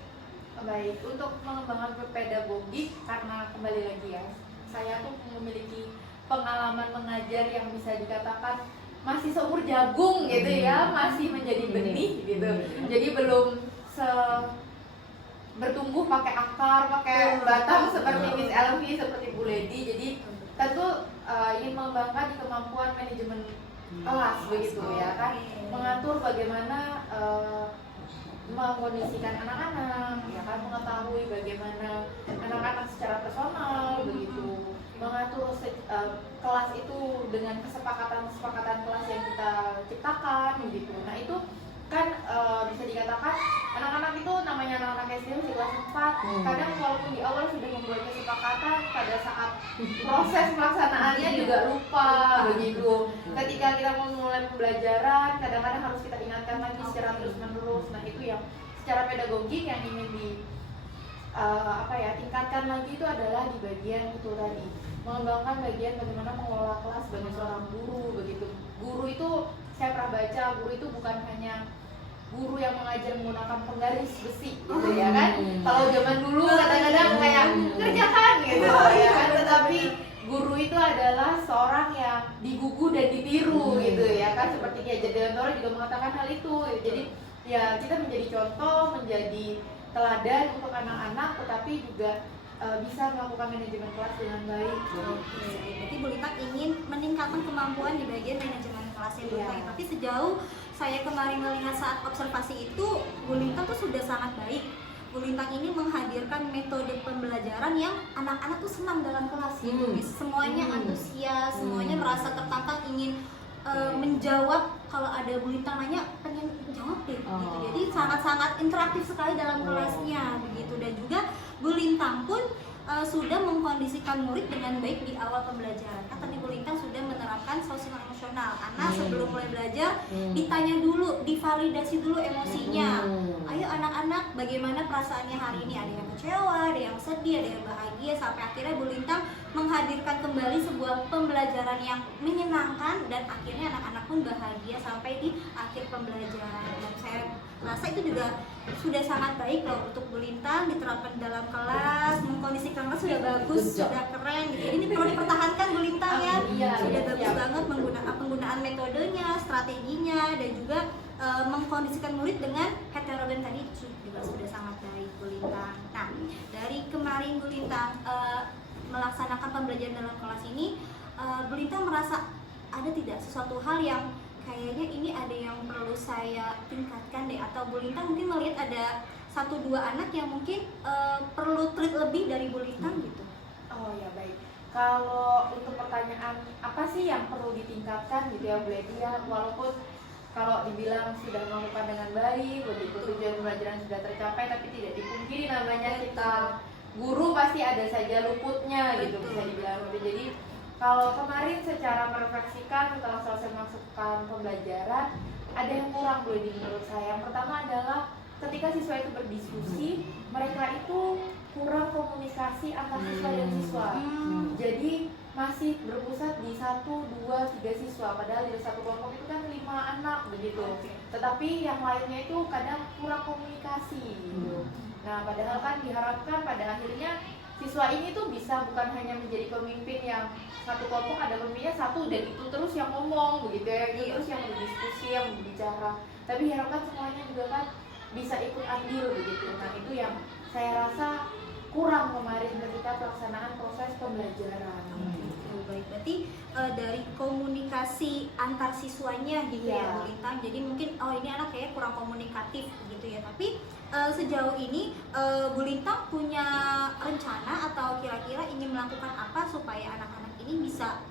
Baik, untuk mengembangkan pedagogi karena kembali lagi ya, saya tuh memiliki pengalaman mengajar yang bisa dikatakan masih seumur jagung gitu ya, masih menjadi benih gitu. Jadi belum bertumbuh pakai akar, pakai batang seperti Miss Elvi, seperti Bu Lady. Jadi tentu ingin mengembangkan kemampuan manajemen kelas begitu ya kan, mengatur bagaimana mengkondisikan anak-anak, ya kan, mengetahui bagaimana anak-anak secara personal begitu, mengatur kelas itu dengan kesepakatan kelas yang kita ciptakan begitu. Nah itu kan bisa dikatakan anak-anak itu namanya anak-anak SD masih kelas 4, kadang walaupun di awal sudah membuat kesepakatan, pada saat proses pelaksanaannya juga lupa begitu. Ketika kita mau mulai pembelajaran, kadang-kadang harus kita ingatkan lagi secara terus-menerus. Nah itu yang secara pedagogik yang ingin tingkatkan lagi itu adalah di bagian itu tadi, mengembangkan bagian bagaimana mengelola kelas sebagai seorang guru begitu. Guru itu saya pernah baca, guru itu bukan hanya guru yang mengajar menggunakan penggaris besi gitu ya kan. Kalau zaman dulu kadang-kadang kayak kerjakan gitu ya kan, tetapi guru itu adalah seorang yang digugu dan ditiru gitu ya kan, seperti Ki Hajar Dewantara juga mengatakan hal itu. Jadi ya kita menjadi contoh, menjadi teladan untuk anak-anak, tetapi juga bisa melakukan manajemen kelas dengan baik. Berarti Bu Lintang ingin meningkatkan kemampuan di bagian manajemen kelasnya Bu Lintang. Tapi sejauh saya kemarin melihat saat observasi itu, Bu Lintang tuh sudah sangat baik. Bu Lintang ini menghadirkan metode pembelajaran yang anak-anak tuh senang dalam kelas gitu. Semuanya antusias, semuanya merasa tertantang ingin menjawab. Kalau ada Bu Lintang nanya, pengen jawab deh gitu. Jadi sangat-sangat interaktif sekali dalam kelasnya begitu. Dan juga Bu Lintang pun sudah mengkondisikan murid dengan baik di awal pembelajaran. Kan tadi Bu Lintang sudah menerapkan sosial emosional. Anak sebelum mulai belajar ditanya dulu, divalidasi dulu emosinya. Ayo anak-anak, bagaimana perasaannya hari ini? Ada yang kecewa, ada yang sedih, ada yang bahagia. Sampai akhirnya Bu Lintang menghadirkan kembali sebuah pembelajaran yang menyenangkan, dan akhirnya anak-anak pun bahagia sampai di akhir pembelajaran. Dan saya rasa itu juga sudah sangat baik loh untuk Bu Lintang, diterapkan dalam kelas, mengkondisikan kelas sudah bagus, sudah keren gitu. Ini perlu dipertahankan Bu Lintang ya. Sudah bagus banget penggunaan metodenya, strateginya, dan juga mengkondisikan murid dengan heterogen tadi juga sudah sangat baik Bu Lintang. Nah, dari kemarin Bu Lintang melaksanakan pembelajaran dalam kelas ini, Bu Lintang merasa ada tidak sesuatu hal yang kayaknya ini ada yang perlu saya tingkatkan deh, atau Bu Lintang mungkin melihat ada 1-2 anak yang mungkin perlu treat lebih dari Bu Lintang gitu? Oh ya baik. Kalau untuk pertanyaan apa sih yang perlu ditingkatkan gitu ya Bu Lady ya, walaupun kalau dibilang sudah melakukan dengan baik, begitu tujuan pembelajaran sudah tercapai, tapi tidak dipungkiri namanya kita guru pasti ada saja luputnya gitu, bisa dibilang. Jadi kalau kemarin secara merefleksikan setelah selesai melakukan pembelajaran, ada yang kurang Bu Lady menurut saya. Yang pertama adalah ketika siswa itu berdiskusi, mereka itu kurang komunikasi antar siswa dan siswa. Jadi masih berpusat di 1, 2, 3 siswa, padahal di satu kelompok itu kan 5 anak begitu. Tetapi yang lainnya itu kadang kurang komunikasi gitu. Nah padahal kan diharapkan pada akhirnya siswa ini tuh bisa bukan hanya menjadi pemimpin yang satu kelompok ada pemimpinnya satu dan itu terus yang ngomong begitu ya, itu terus yang berdiskusi, yang berbicara, tapi diharapkan semuanya juga kan bisa ikut andil begitu. Nah itu yang saya rasa kurang kemarin ketika pelaksanaan proses pembelajaran. Baik, berarti dari komunikasi antar siswanya gitu ya Bu Lintang. Jadi mungkin ini anak kayaknya kurang komunikatif gitu ya. Tapi sejauh ini Bu Lintang punya rencana atau kira-kira ingin melakukan apa supaya anak-anak ini bisa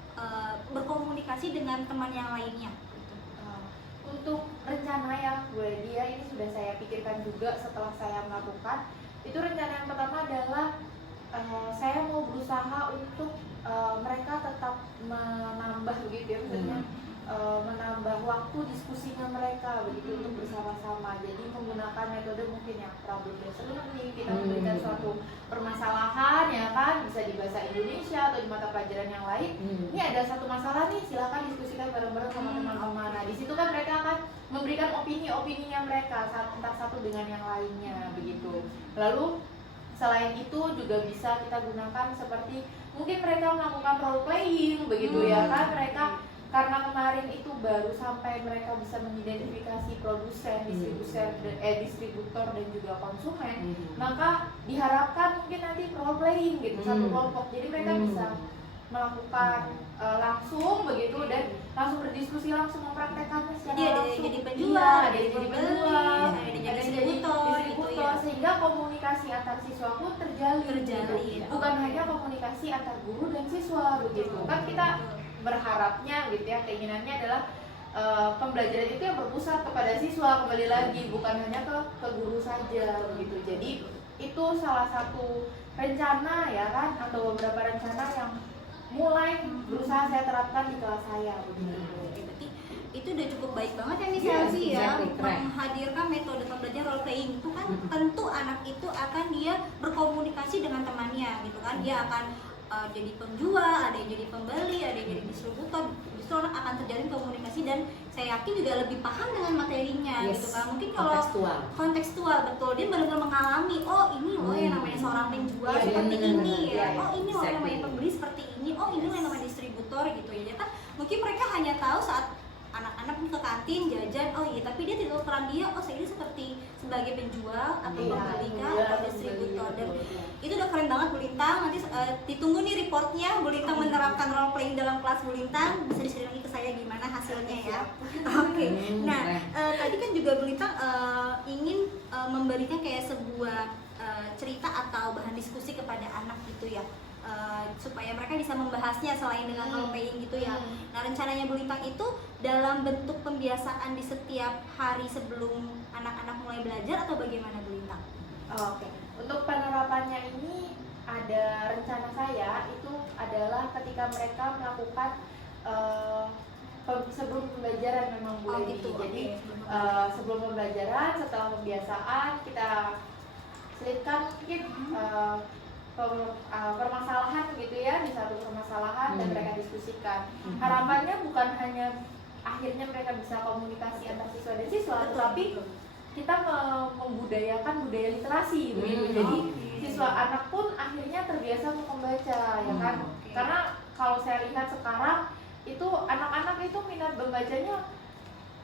berkomunikasi dengan teman yang lainnya? Untuk rencana yang Bu Lady ya, ini sudah saya pikirkan juga setelah saya melakukan. Itu rencana yang pertama adalah saya mau berusaha untuk mereka tetap menambah begitu ya, maksudnya menambah waktu diskusinya mereka begitu untuk bersama-sama. Jadi menggunakan metode mungkin yang problem solving, kita memberikan suatu permasalahan ya kan, bisa di bahasa Indonesia atau di mata pelajaran yang lain. Ini ada satu masalah nih, silakan diskusikan bareng-bareng sama teman-teman. Nah di situ kan mereka akan memberikan opini-opininya mereka, entah 1, dengan yang lainnya begitu. Lalu selain itu juga bisa kita gunakan seperti mungkin mereka melakukan role playing begitu ya kan, mereka karena kemarin itu baru sampai mereka bisa mengidentifikasi produsen, distributor dan juga konsumen, maka diharapkan mungkin nanti role playing gitu satu kelompok, jadi mereka bisa melakukan langsung begitu dan langsung berdiskusi, langsung mempraktekannya secara Jadi ada yang langsung. jadi penjual, Iya, ada yang jadi penjual, ada yang jadi distributor, gitu ya. sehingga komunikasi antar siswa pun terjalin. Terjalin. Bukan hanya komunikasi antar guru dan siswa begitu. Kan kita berharapnya gitu ya, keinginannya adalah pembelajaran itu yang berpusat kepada siswa kembali lagi, bukan hanya ke guru saja begitu. Jadi itu salah satu rencana ya kan, atau beberapa rencana yang mulai berusaha saya terapkan di kelas saya begitu. Berarti itu udah cukup baik banget ya Miss Yes, Elsie ya, exactly, correct. menghadirkan metode pembelajaran role playing itu kan tentu anak itu akan dia berkomunikasi dengan temannya gitu kan, dia akan jadi penjual, ada yang jadi pembeli, ada yang jadi distributor, justru orang akan terjalin komunikasi dan saya yakin juga lebih paham dengan materinya Yes, gitu kan. Mungkin kalau kontekstual betul, dia benar-benar mengalami, oh ini loh yang namanya seorang penjual Iya, seperti benar-benar. ini ya, Iya, oh ini loh yang namanya exactly. pembeli seperti ini, oh ini loh yang namanya distributor gitu ya. Jadi kan mungkin mereka hanya tahu saat anak-anak ke kantin jajan, oh iya, tapi dia tidak tahu peran dia, oh saya ini seperti sebagai penjual atau pembeli kah atau distributor. Dan itu udah keren banget Bu Lintang. Nanti ditunggu nih reportnya Bu Lintang menerapkan role playing dalam kelas Bu Lintang, bisa di-share lagi ke saya gimana hasilnya ya. Oke. Nah, tadi kan juga Bu Lintang ingin memberikan kayak sebuah cerita atau bahan diskusi kepada anak gitu ya. Supaya mereka bisa membahasnya selain dengan role playing gitu ya. Nah, rencananya Bu Lintang itu dalam bentuk pembiasaan di setiap hari sebelum anak-anak mulai belajar atau bagaimana Bu Lintang? Oke. Untuk penerapannya ini ada rencana saya itu adalah ketika mereka melakukan sebelum pembelajaran memang Bu Leni. gitu. Jadi Oke. sebelum pembelajaran, setelah pembiasaan kita selipkan mungkin permasalahan gitu ya, di satu permasalahan dan mereka diskusikan. Harapannya bukan hanya akhirnya mereka bisa komunikasi antar siswa dan siswa, tetapi kita membudayakan budaya literasi begitu. Jadi siswa anak pun akhirnya terbiasa untuk membaca ya kan. Karena kalau saya lihat sekarang itu anak-anak itu minat membacanya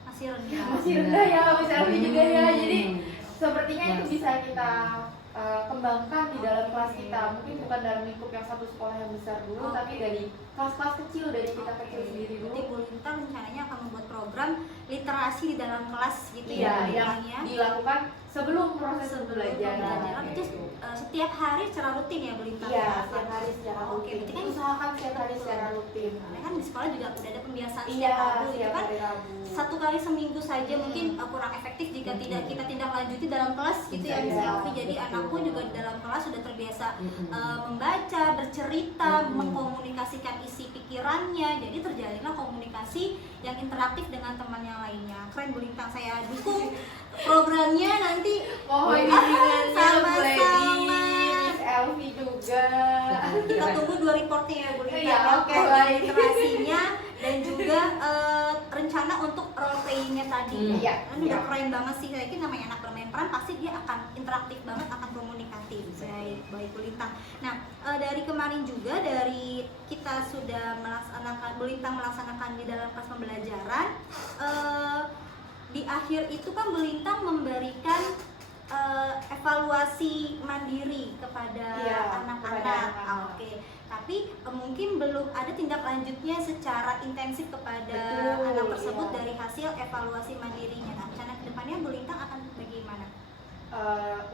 Masih rendah. masih rendah ya, misalnya juga ya. Jadi sepertinya itu bisa kita kembangkan di dalam kelas kita, mungkin bukan dalam lingkup yang satu sekolah yang besar dulu, tapi dari kelas-kelas kecil, dari kita kecil sendiri dulu. Jadi Bu Lintang rencananya akan membuat program literasi di dalam kelas gitu Iya, ya, yang Bu Lintang ya. dilakukan sebelum proses Pembelajaran pembelajaran. itu setiap hari secara rutin ya Bu Lintang? Iya, ya? setiap hari secara Oke, rutin. berarti kan Usahakan setiap hari secara rutin. Karena kan di sekolah juga udah ada pembiasaan Iya, setiap Rabu gitu setiap kan. hari Rabu. Satu kali seminggu saja mungkin kurang efektif jika tidak kita tindak lanjuti dalam kelas gitu ya Miss Elvi. Jadi anakku juga di dalam kelas sudah terbiasa membaca, bercerita, mengkomunikasikan isi pikirannya. Jadi terjalinlah komunikasi yang interaktif dengan teman yang lainnya. Keren Bu Lintang, saya dukung programnya nanti. Mohon bimbingannya Bu Leni, Sama-sama. Miss Elvi juga. Kita tunggu 2 reportnya ya Bu Lintang. Iya, oke, baik. Literasinya dan juga rencana untuk role playing-nya tadi. Iya, Kan udah keren banget sih. Saya yakin namanya anak bermain peran pasti dia akan interaktif banget, akan komunikatif. Baik Bu Lintang. Nah, dari kemarin juga dari kita sudah melaksanakan, Bu Lintang melaksanakan di dalam kelas pembelajaran. Di akhir itu kan Bu Lintang memberikan evaluasi mandiri kepada Iya, anak-anak. kepada anak-anak. Oke. Tapi mungkin belum ada tindak lanjutnya secara intensif kepada Betul, anak tersebut iya. dari hasil evaluasi mandirinya. Nah, rencana kedepannya Bu Lintang akan bagaimana?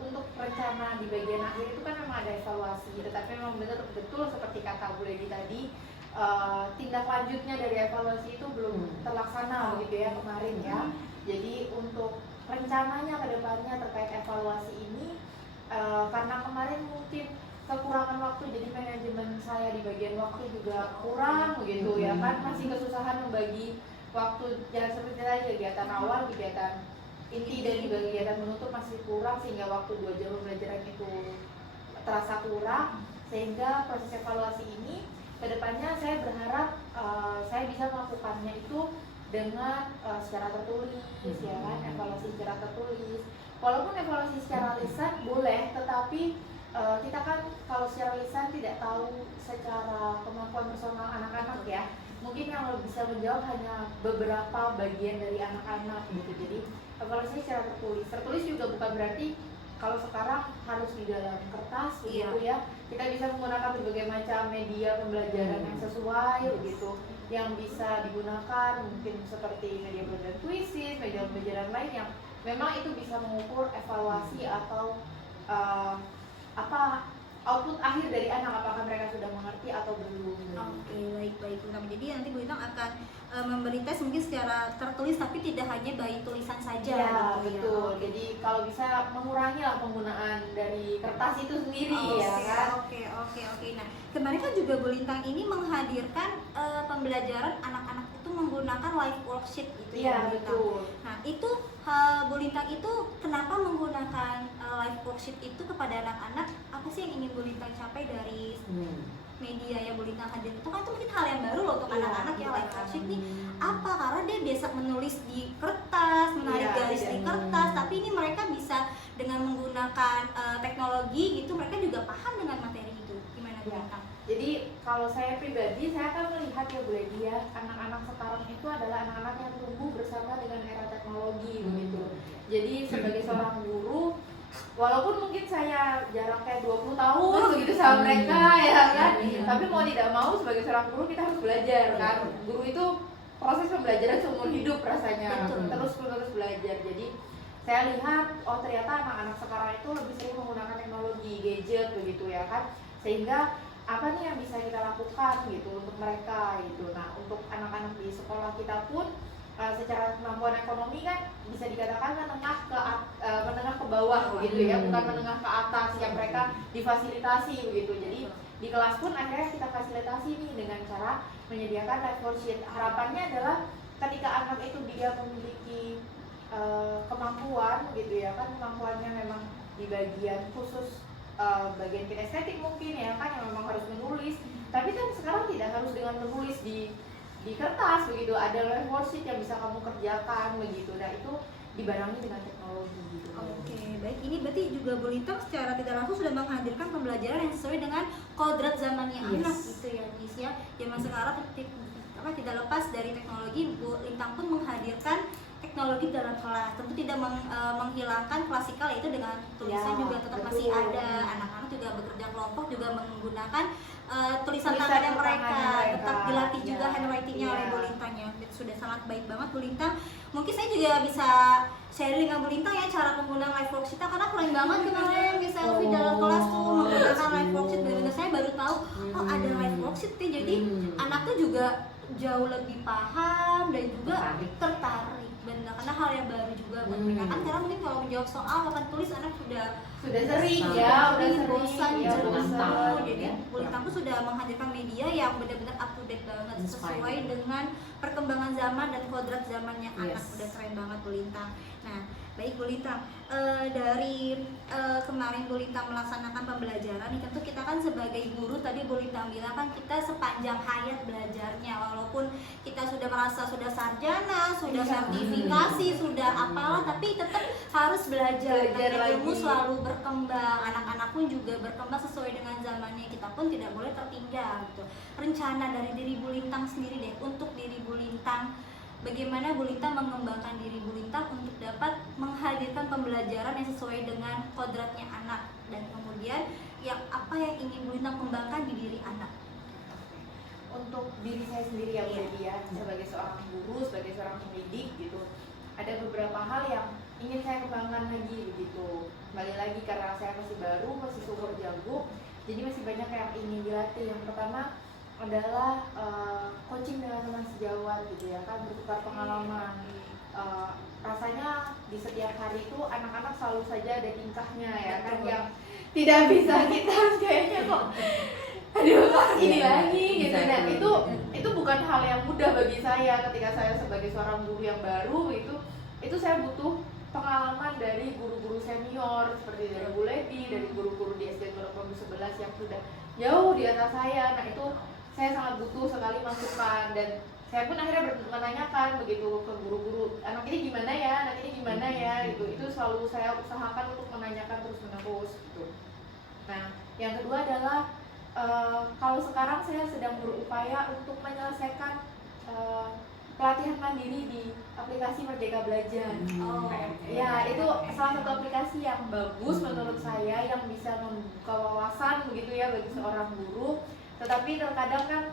Untuk rencana di bagian akhir itu kan memang ada evaluasi, tetapi memang betul seperti kata Bu Leni tadi, tindak lanjutnya dari evaluasi itu belum terlaksana begitu ya kemarin ya. Jadi untuk rencananya ke depannya terkait evaluasi ini, karena kemarin mungkin kekurangan waktu, jadi manajemen saya di bagian waktu juga kurang begitu ya kan, masih kesusahan membagi waktu, jangan seperti tadi kegiatan awal, kegiatan inti dan juga kegiatan menutup masih kurang, sehingga waktu 2 jam pembelajaran itu terasa kurang. Sehingga proses evaluasi ini kedepannya saya berharap saya bisa melakukannya itu dengan secara tertulis ya kan, evaluasi secara tertulis, walaupun evaluasi secara lisan boleh, tetapi kita kan kalau secara lisan tidak tahu secara kemampuan personal anak-anak ya. Mungkin yang bisa menjawab hanya beberapa bagian dari anak-anak gitu. Jadi evaluasi secara tertulis. Tertulis juga bukan berarti kalau sekarang harus di dalam kertas begitu ya. Kita bisa menggunakan berbagai macam media pembelajaran yang sesuai begitu, yang bisa digunakan mungkin seperti media pembelajaran kuisis, media pembelajaran lain yang memang itu bisa mengukur evaluasi atau apa output akhir dari anak, apakah mereka sudah mengerti atau belum. Oke, baik. Jadi nanti Bu Lintang akan memberi tes mungkin secara tertulis tapi tidak hanya by tulisan saja Ya, gitu betul. ya. Jadi kalau bisa mengurangi lah penggunaan dari kertas itu sendiri ya kan. Oke. Nah, kemarin kan juga Bu Lintang ini menghadirkan pembelajaran anak-anak itu menggunakan live worksheet gitu Iya, Bu Lintang. betul. Nah, itu Bu Lintang itu kenapa menggunakan live worksheet itu kepada anak-anak? Apa sih yang ingin Bu Lintang capai dari media yang Bu Lintang hadir? Itu kan itu mungkin hal yang baru loh untuk Iya, anak-anak ya, live iya. worksheet nih. Apa? Karena dia biasa menulis di kertas, menarik Iya, garis iya. di kertas, tapi ini mereka bisa dengan menggunakan teknologi gitu, mereka juga paham dengan materi itu. Gimana Bu Iya. Lintang? Jadi kalau saya pribadi, saya akan melihat ya Bu Lady ya, anak-anak sekarang itu adalah anak-anak yang tumbuh bersama dengan era teknologi begitu. Jadi sebagai seorang guru, walaupun mungkin saya jarak kayak 20 tahun begitu sama mereka ya kan, tapi mau tidak mau sebagai seorang guru kita harus belajar kan. Guru itu proses pembelajaran seumur hidup rasanya, Betul. terus belajar. Jadi saya lihat, oh ternyata anak-anak sekarang itu lebih sering menggunakan teknologi, gadget begitu ya kan, sehingga apa nih yang bisa kita lakukan gitu untuk mereka gitu. Nah, untuk anak-anak di sekolah kita pun secara kemampuan ekonomi kan bisa dikatakan menengah ke bawah begitu ya, bukan menengah ke atas yang mereka difasilitasi begitu. Jadi di kelas pun akhirnya kita fasilitasi nih dengan cara menyediakan live worksheet. Harapannya adalah ketika anak itu dia memiliki kemampuan gitu ya kan, kemampuannya memang di bagian khusus bagian kinestetik mungkin ya kan, yang memang harus menulis, tapi kan sekarang tidak harus dengan menulis di kertas begitu, ada live worksheet yang bisa kamu kerjakan begitu. Nah itu dibarengi dengan teknologi gitu. Oke, baik. Ini berarti juga Bu Lintang secara tidak langsung sudah menghadirkan pembelajaran yang sesuai dengan kodrat zamannya anak gitu ya, Miss ya. Zaman sekarang tidak lepas dari teknologi, Bu Lintang pun menghadirkan teknologi dalam kelas. Tentu tidak menghilangkan klasikal, yaitu dengan tulisan Ya, juga tetap betul. masih ada. Anak-anak juga bekerja kelompok juga menggunakan tulisan Tulisan tangannya tangan mereka. mereka. Tetap dilatih juga Ya. handwritingnya oleh Ya. Bu Lintang ya. Sudah sangat baik banget Bu Lintang. Mungkin saya juga bisa sharing dengan Bu Lintang ya cara penggunaan live worksheet, karena keren banget kemarin bisa selfie dalam kelas tuh menggunakan live worksheet. Benar-benar saya baru tahu oh ada live worksheet ya. Jadi anak tuh juga jauh lebih paham dan juga tertarik. Benar, karena hal yang baru juga buat mereka kan, karena mungkin kalau menjawab soal papan tulis anak sudah sering ya, udah sering bosan ya, jenuh. bosan. Jadi Bu Lintang tuh sudah menghadirkan media yang benar-benar up to date banget, sesuai Inspiring. dengan perkembangan zaman dan kodrat zamannya anak. Yes. Udah keren banget Bu Lintang. Nah, baik Bu Lintang, dari kemarin Bu Lintang melaksanakan pembelajaran nih, tentu kita kan sebagai guru, tadi Bu Lintang bilang kan kita sepanjang hayat belajarnya, walaupun kita sudah merasa sudah sarjana, sudah sertifikasi, sudah apalah, tapi tetap harus belajar. Belajar Karena ilmu lagi. selalu berkembang, anak-anak pun juga berkembang sesuai dengan zamannya, kita pun tidak boleh tertinggal gitu. Rencana dari diri Bu Lintang sendiri deh, untuk diri Bu Lintang, bagaimana Bu Lintang mengembangkan diri Bu Lintang untuk dapat menghadirkan pembelajaran yang sesuai dengan kodratnya anak, dan kemudian yang apa yang ingin Bu Lintang kembangkan di diri anak. Untuk diri saya sendiri ya Bu Iya. Lady ya, sebagai seorang guru, sebagai seorang pendidik gitu, ada beberapa hal yang ingin saya kembangkan lagi begitu. Kembali lagi karena saya masih baru, masih sumur jagung, jadi masih banyak yang ingin dilatih. Yang pertama adalah coaching dengan teman sejawat gitu ya kan, bertukar pengalaman. Rasanya di setiap hari itu anak-anak selalu saja ada tingkahnya ya kan, yang tidak bisa kita kayaknya kok aduh kok ini lagi gitu. Nah itu bukan hal yang mudah bagi saya ketika saya sebagai seorang guru yang baru. Itu saya butuh pengalaman dari guru-guru senior seperti dari Bu Lady, dari guru-guru di SD Pondok 11 yang sudah jauh di atas saya. Nah itu saya sangat butuh sekali masukan, dan saya pun akhirnya menanyakan begitu ke guru-guru, anak ini gimana ya, gitu. Itu selalu saya usahakan untuk menanyakan terus menerus gitu. Nah, yang kedua adalah kalau sekarang saya sedang berupaya untuk menyelesaikan pelatihan mandiri di aplikasi Merdeka Belajar. Oh, Ya, itu salah satu aplikasi yang bagus menurut saya, yang bisa membuka wawasan begitu ya bagi seorang guru. Tetapi terkadang kan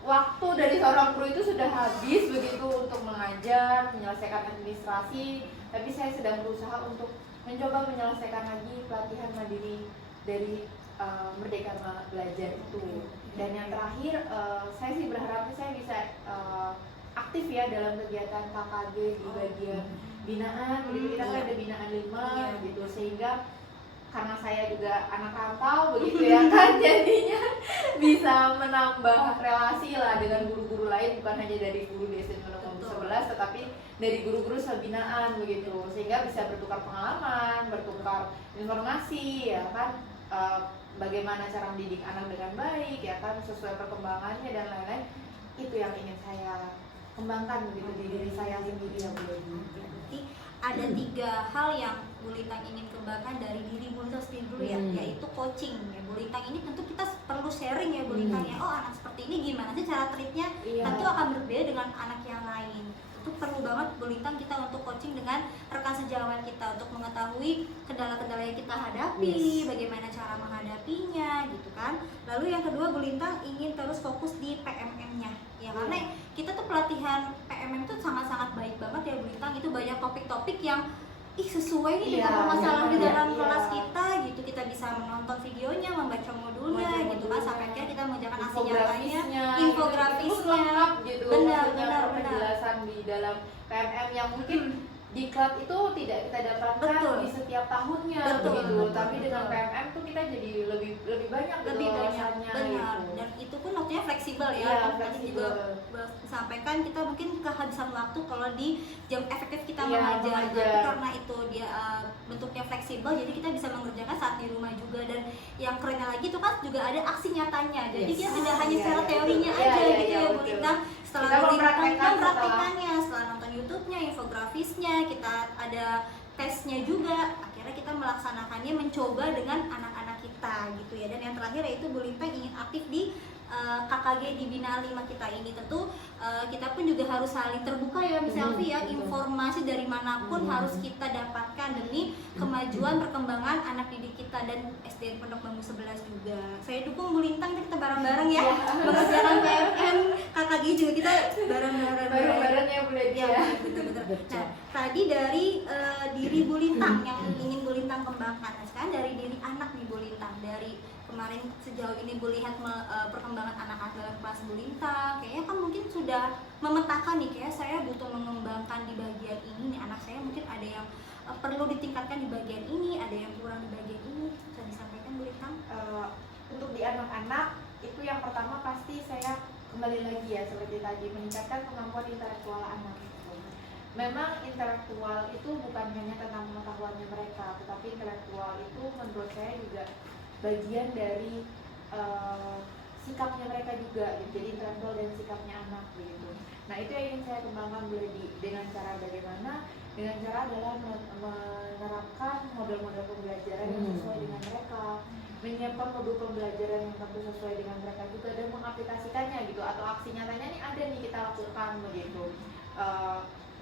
waktu dari seorang guru itu sudah habis begitu untuk mengajar, menyelesaikan administrasi. Tapi saya sedang berusaha untuk mencoba menyelesaikan lagi pelatihan mandiri dari Merdeka Belajar itu. Dan yang terakhir, saya sih berharapnya saya bisa aktif ya dalam kegiatan KKG di bagian binaan. Jadi kita kan ada binaan 5 gitu, sehingga karena saya juga anak rantau begitu ya kan, jadinya bisa menambah relasi lah dengan guru-guru lain, bukan hanya dari guru di SMP Nomor 11 tetapi dari guru-guru sebinaan begitu, sehingga bisa bertukar pengalaman, bertukar informasi ya kan, bagaimana cara mendidik anak dengan baik ya kan, sesuai perkembangannya dan lain-lain. Itu yang ingin saya kembangkan begitu di diri saya sendiri ya Bu. Berarti ada 3 hal yang Bu Lintang ingin kembangkan dari diri Bu Lintang sendiri dulu ya, yaitu coaching ya. Bu Lintang ini tentu kita perlu sharing ya Bu Lintang ya. Oh, anak seperti ini gimana sih cara treatnya? Tentu akan berbeda dengan anak yang lain. Itu perlu banget Bu Lintang kita untuk coaching dengan rekan sejawat kita untuk mengetahui kendala-kendala yang kita hadapi, bagaimana cara menghadapinya gitu kan. Lalu yang kedua Bu Lintang ingin terus fokus di PMM-nya ya, karena kita tuh pelatihan PMM itu sangat-sangat baik banget ya Bu Lintang. Itu banyak topik-topik yang sesuai nih dengan permasalahan di dalam kelas kita gitu. Kita bisa menonton videonya, membaca modulnya gitu kan, sampai akhirnya kita mengerjakan aksi nyatanya, infografisnya gitu. benar Penjelasan di dalam PMM yang mungkin diklat itu tidak kita dapatkan di setiap tahunnya gitu. Tapi dengan PMM tuh kita jadi lebih banyak wawasannya benar gitu. Dan itu pun waktunya fleksibel ya. Tadi juga disampaikan kita mungkin kehabisan waktu kalau di jam efektif kita mengajar. Tapi karena itu dia bentuknya fleksibel, jadi kita bisa mengerjakan saat di rumah juga. Dan yang kerennya lagi itu kan juga ada aksi nyatanya. Jadi dia tidak hanya secara teorinya aja gitu ya Bu Lintang. Setelah Bu Lintang mempraktekannya, setelah nonton YouTube-nya, infografisnya, kita ada tesnya juga. Akhirnya kita melaksanakannya, mencoba dengan anak-anak kita gitu ya. Dan yang terakhir yaitu Bu Lintang ingin aktif di KKG di binaan 5 kita ini. Tentu kita pun juga harus saling terbuka ya Miss Elvi ya. Informasi dari manapun harus kita dapatkan demi kemajuan perkembangan anak didik kita dan SDN Pondok Bambu 11 juga. Saya dukung Bu Lintang, kita bareng-bareng ya mengerjakan PMM KKG juga, kita bareng-bareng ya Bu Lintang ya. Betul-betul. Nah, tadi dari diri Bu Lintang yang ingin Bu Lintang kembangkan. Nah, sekarang dari diri anak nih Bu Lintang, dari kemarin sejauh ini Bu lihat perkembangan anak-anak dalam kelas Bu Lintang, kayaknya kan mungkin sudah memetakan nih, kayak saya butuh mengembangkan di bagian ini nih, anak saya mungkin ada yang perlu ditingkatkan di bagian ini, ada yang kurang di bagian ini. Bisa disampaikan Bu Lintang? Untuk di anak-anak itu yang pertama pasti saya kembali lagi ya seperti tadi, meningkatkan kemampuan intelektual anak. Memang intelektual itu bukan hanya tentang pengetahuannya mereka, tetapi intelektual itu menurut saya juga bagian dari sikapnya mereka juga gitu. Jadi intelektual dan sikapnya anak begitu. Nah, itu yang ingin saya kembangkan dengan cara bagaimana? Dengan cara adalah menerapkan model-model pembelajaran yang sesuai dengan mereka, menyiapkan modul pembelajaran yang tentu sesuai dengan mereka juga, dan mengaplikasikannya gitu, atau aksi nyatanya nih ada nih kita lakukan begitu.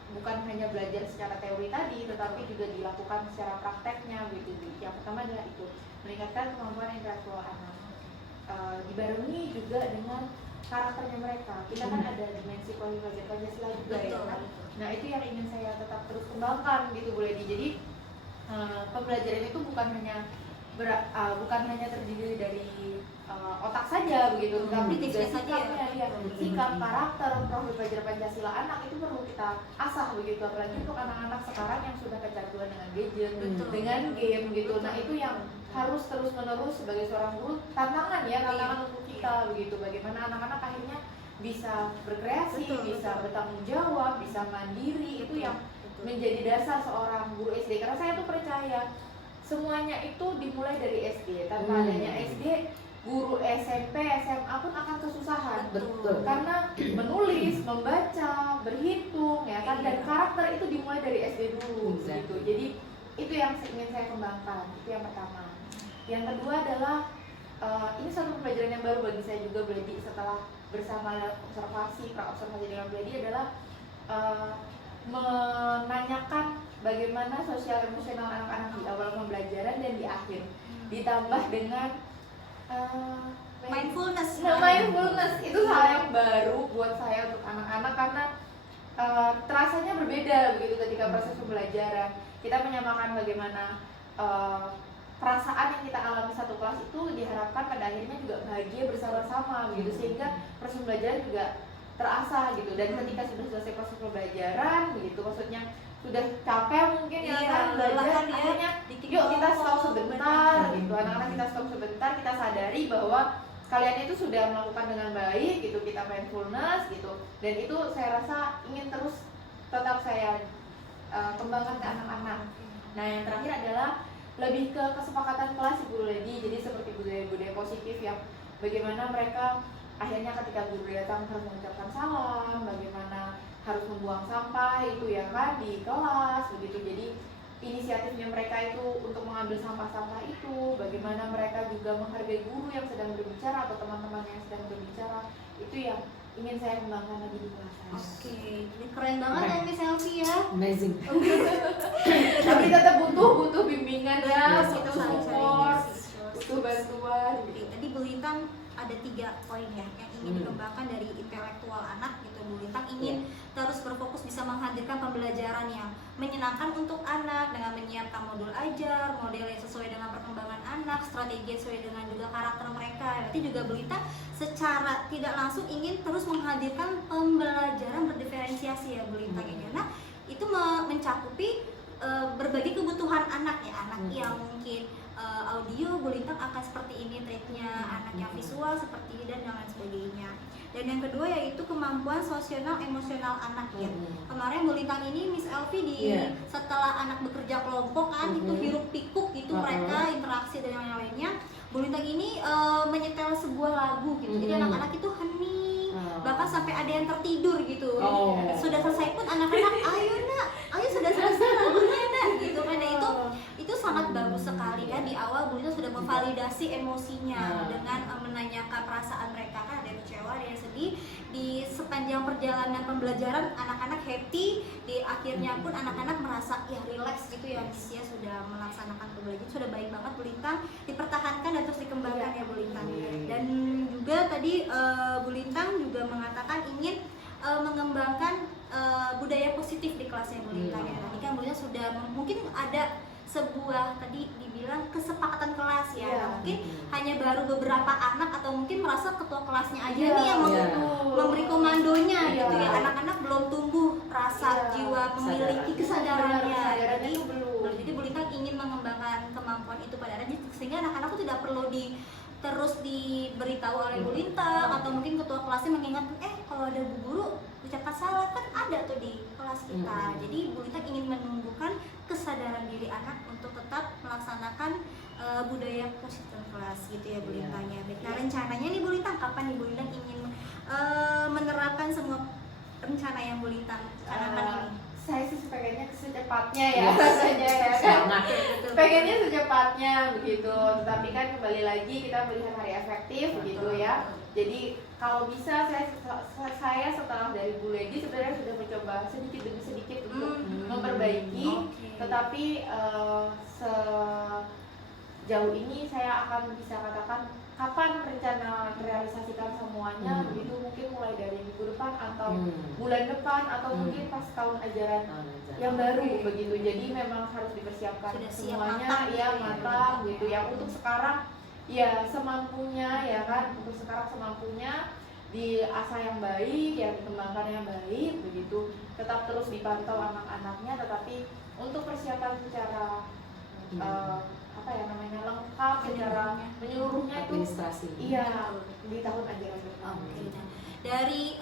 Bukan hanya belajar secara teori tadi, tetapi juga dilakukan secara prakteknya gitu. Yang pertama adalah itu, meningkatkan kemampuan intelektual anak, dibarengi juga dengan karakternya mereka. Kita kan ada dimensi Pancasila juga ya kan. Nah, itu yang ingin saya tetap terus kembangkan gitu Bu Ledi. Jadi pembelajaran itu bukan hanya terdiri dari otak saja begitu, tapi juga sikapnya ya, sikap, karakter, profil belajar Pancasila anak itu perlu kita asah begitu, apalagi untuk anak-anak sekarang yang sudah kecanduan dengan gadget, dengan game gitu. Nah, itu yang harus terus-menerus sebagai seorang guru tantangan untuk kita begitu, bagaimana anak-anak akhirnya bisa berkreasi, bisa bertanggung jawab, bisa mandiri. Itu yang menjadi dasar seorang guru SD, karena saya tuh percaya semuanya itu dimulai dari SD. Tanpa adanya SD guru SMP, SMA pun akan kesusahan. Betul. Karena menulis, membaca, berhitung, ya kan, dan karakter itu dimulai dari SD dulu, Exactly. gitu. Jadi itu yang ingin saya kembangkan. Itu yang pertama. Yang kedua adalah ini satu pembelajaran yang baru bagi saya juga, Bledi, setelah bersama observasi, pra-observasi dengan Bledi adalah menanyakan bagaimana sosial emosional anak-anak di awal pembelajaran dan di akhir, ditambah dengan Mindfulness. mindfulness. Itu hal yang baru buat saya untuk anak-anak karena terasanya berbeda begitu ketika proses pembelajaran. Kita menyamakan bagaimana perasaan yang kita alami satu kelas itu diharapkan pada akhirnya juga bahagia bersama-sama begitu, sehingga proses pembelajaran juga terasa gitu. Dan ketika sudah selesai proses pembelajaran begitu, maksudnya sudah capek mungkin ya Iya, kan belajar, lelah ya, akhirnya dikit yuk kita stop kelompok, sebentar benar. gitu. Anak-anak kita stop sebentar, kita sadari bahwa kalian itu sudah melakukan dengan baik gitu, kita mindfulness gitu, dan itu saya rasa ingin terus tetap saya kembangkan ke anak-anak. Nah yang terakhir adalah lebih ke kesepakatan kelas Ibu Lady, jadi seperti budaya-budaya positif yang bagaimana mereka akhirnya ketika guru datang harus mengucapkan salam, bagaimana harus membuang sampah itu ya kan di kelas begitu. Jadi inisiatifnya mereka itu untuk mengambil sampah-sampah itu, bagaimana mereka juga menghargai guru yang sedang berbicara atau teman-teman yang sedang berbicara, itu yang ingin saya kembangkan lagi di kelas saya. Oke, ini keren banget ya Miss Elvi ya. Amazing. Tapi tetap butuh bimbingan ya, Yes, butuh kita saling support, sharing. butuh bantuan. Oke, tadi Bu Lintang ada 3 poin ya yang ingin dikembangkan dari intelektual anak gitu. Bu Lintang ingin terus berfokus bisa menghadirkan pembelajaran yang menyenangkan untuk anak dengan menyiapkan modul ajar, model yang sesuai dengan perkembangan anak, strategi sesuai dengan juga karakter mereka. Berarti juga Bu Lintang secara tidak langsung ingin terus menghadirkan pembelajaran berdiferensiasi ya Bu Lintang ya. Nah, itu mencakupi berbagai kebutuhan anak ya, anak yang mungkin audio Bu Lintang akan seperti ini treatnya, anak yang visual seperti ini dan lain sebagainya. Dan yang kedua yaitu kemampuan sosial emosional anak ya. Kemarin Bu Lintang ini Miss Elvi di setelah anak bekerja kelompok kan itu hiruk pikuk gitu mereka interaksi dan yang lainnya. Bu Lintang ini menyetel sebuah lagu gitu. Jadi anak-anak itu hening, bahkan sampai ada yang tertidur gitu. Sudah selesai pun anak-anak ayo nak, ayo sudah selesai lagunya nak gitu kan. Nah, itu sangat bagus sekali kan, di awal Bu Lintang sudah memvalidasi emosinya dengan menanyakan perasaan mereka kan, ada yang kecewa, ada yang sedih. Di sepanjang perjalanan pembelajaran anak-anak happy, di akhirnya pun anak-anak merasa ya relax gitu ya Miss ya, sudah melaksanakan pembelajaran sudah baik banget Bu Lintang, dipertahankan dan terus dikembangkan ya Bu Lintang. Dan juga tadi Bu Lintang juga mengatakan ingin mengembangkan budaya positif di kelasnya Bu Lintang ya. Tadi kan Bu Lintang sudah mungkin ada sebuah tadi dibilang kesepakatan kelas ya, mungkin hanya baru beberapa anak atau mungkin merasa ketua kelasnya aja nih yang memberi komandonya gitu ya, anak-anak belum tumbuh rasa jiwa memiliki kesadarannya. Jadi Bu Lintang ingin mengembangkan kemampuan itu pada anak, sehingga anak-anak itu tidak perlu terus diberitahu oleh Bu Lintang atau mungkin ketua kelasnya mengingatkan kalau ada bu guru ucapkan salam kan ada tuh di kelas kita. Jadi Bu Lintang ingin menumbuhkan kesadaran diri anak untuk tetap melaksanakan budaya positif kelas gitu ya Bu Lintang ya. Nah rencananya nih Bu Lintang kapan nih Bu Lintang ingin menerapkan semua rencana yang Bu Lintang canangkan ini? Saya sih pengennya secepatnya ya rasanya ya kan. Pengennya secepatnya begitu. Tetapi kan kembali lagi kita melihat hari efektif begitu ya. Jadi kalau bisa saya setelah dari Bu Lady sebenarnya sudah mencoba sedikit demi sedikit untuk memperbaiki. Tetapi sejauh ini saya akan bisa katakan kapan rencana realisasikan semuanya begitu, mungkin mulai dari minggu depan atau bulan depan atau mungkin pas tahun ajaran yang baru begitu. Jadi memang harus dipersiapkan sudah siap, semuanya matang gitu ya. Untuk sekarang ya semampunya ya kan, untuk sekarang semampunya di asah yang baik, ya dikembangkan yang baik begitu. Tetap terus dipantau anak-anaknya, tetapi untuk persiapan secara lengkap secara menyeluruhnya itu administrasi. Iya, di tahun ajaran depan. Nah, dari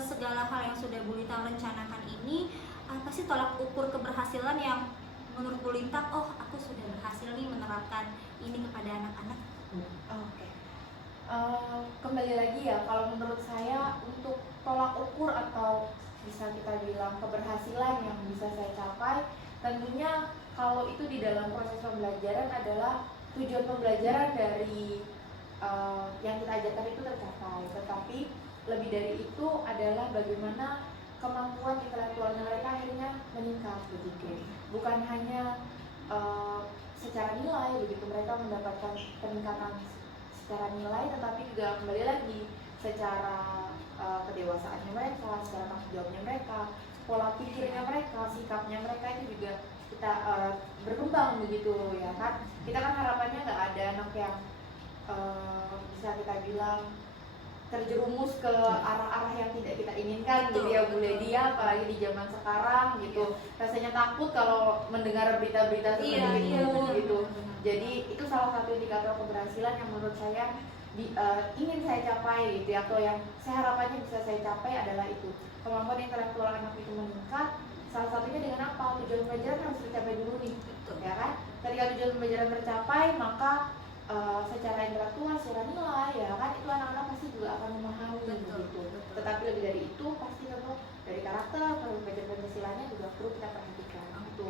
segala hal yang sudah Bu Lintang rencanakan ini, apa sih tolak ukur keberhasilan yang menurut Bu Lintang, aku sudah berhasil nih menerapkan ini kepada anak-anak? Kembali lagi ya, kalau menurut saya untuk tolak ukur atau bisa kita bilang keberhasilan yang bisa saya capai, tentunya kalau itu di dalam proses pembelajaran adalah tujuan pembelajaran dari yang kita ajarkan itu tercapai. Tetapi lebih dari itu adalah bagaimana kemampuan intelektualnya mereka akhirnya meningkat begitu. Bukan hanya secara nilai begitu mereka mendapatkan peningkatan secara nilai, tetapi juga kembali lagi secara kedewasaannya mereka, secara tanggung jawabnya mereka, pola pikirnya mereka, sikapnya mereka itu juga kita berkembang begitu ya kan. Kita kan harapannya nggak ada anak yang bisa kita bilang terjerumus ke arah-arah yang tidak kita inginkan gitu ya Bu Lady, apalagi di zaman sekarang gitu. Rasanya takut kalau mendengar berita-berita seperti itu gitu. Jadi itu salah satu indikator keberhasilan yang menurut saya ingin saya capai gitu ya, atau yang saya harapannya bisa saya capai adalah itu. Kemampuan intelektual anak itu meningkat, salah satunya dengan apa? Tujuan pembelajaran harus tercapai dulu nih, ya kan? Ketika tujuan pembelajaran tercapai, maka secara intelektual, secara nilai, ya kan, itu anak-anak pasti juga akan memahami gitu. Tetapi lebih dari itu, pasti tentu dari karakter, pembelajaran Pancasilanya juga perlu kita perhatikan. Itu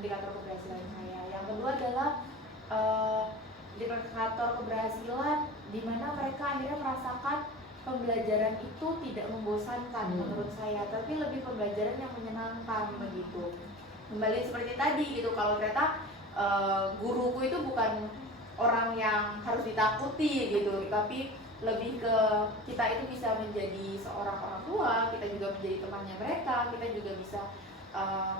indikator keberhasilan saya. Yang kedua adalah indikator keberhasilan di mana mereka akhirnya merasakan pembelajaran itu tidak membosankan menurut saya, tapi lebih pembelajaran yang menyenangkan begitu. Kembali seperti tadi gitu, kalau ternyata guruku itu bukan orang yang harus ditakuti gitu, tapi lebih ke kita itu bisa menjadi seorang orang tua, kita juga menjadi temannya mereka, kita juga bisa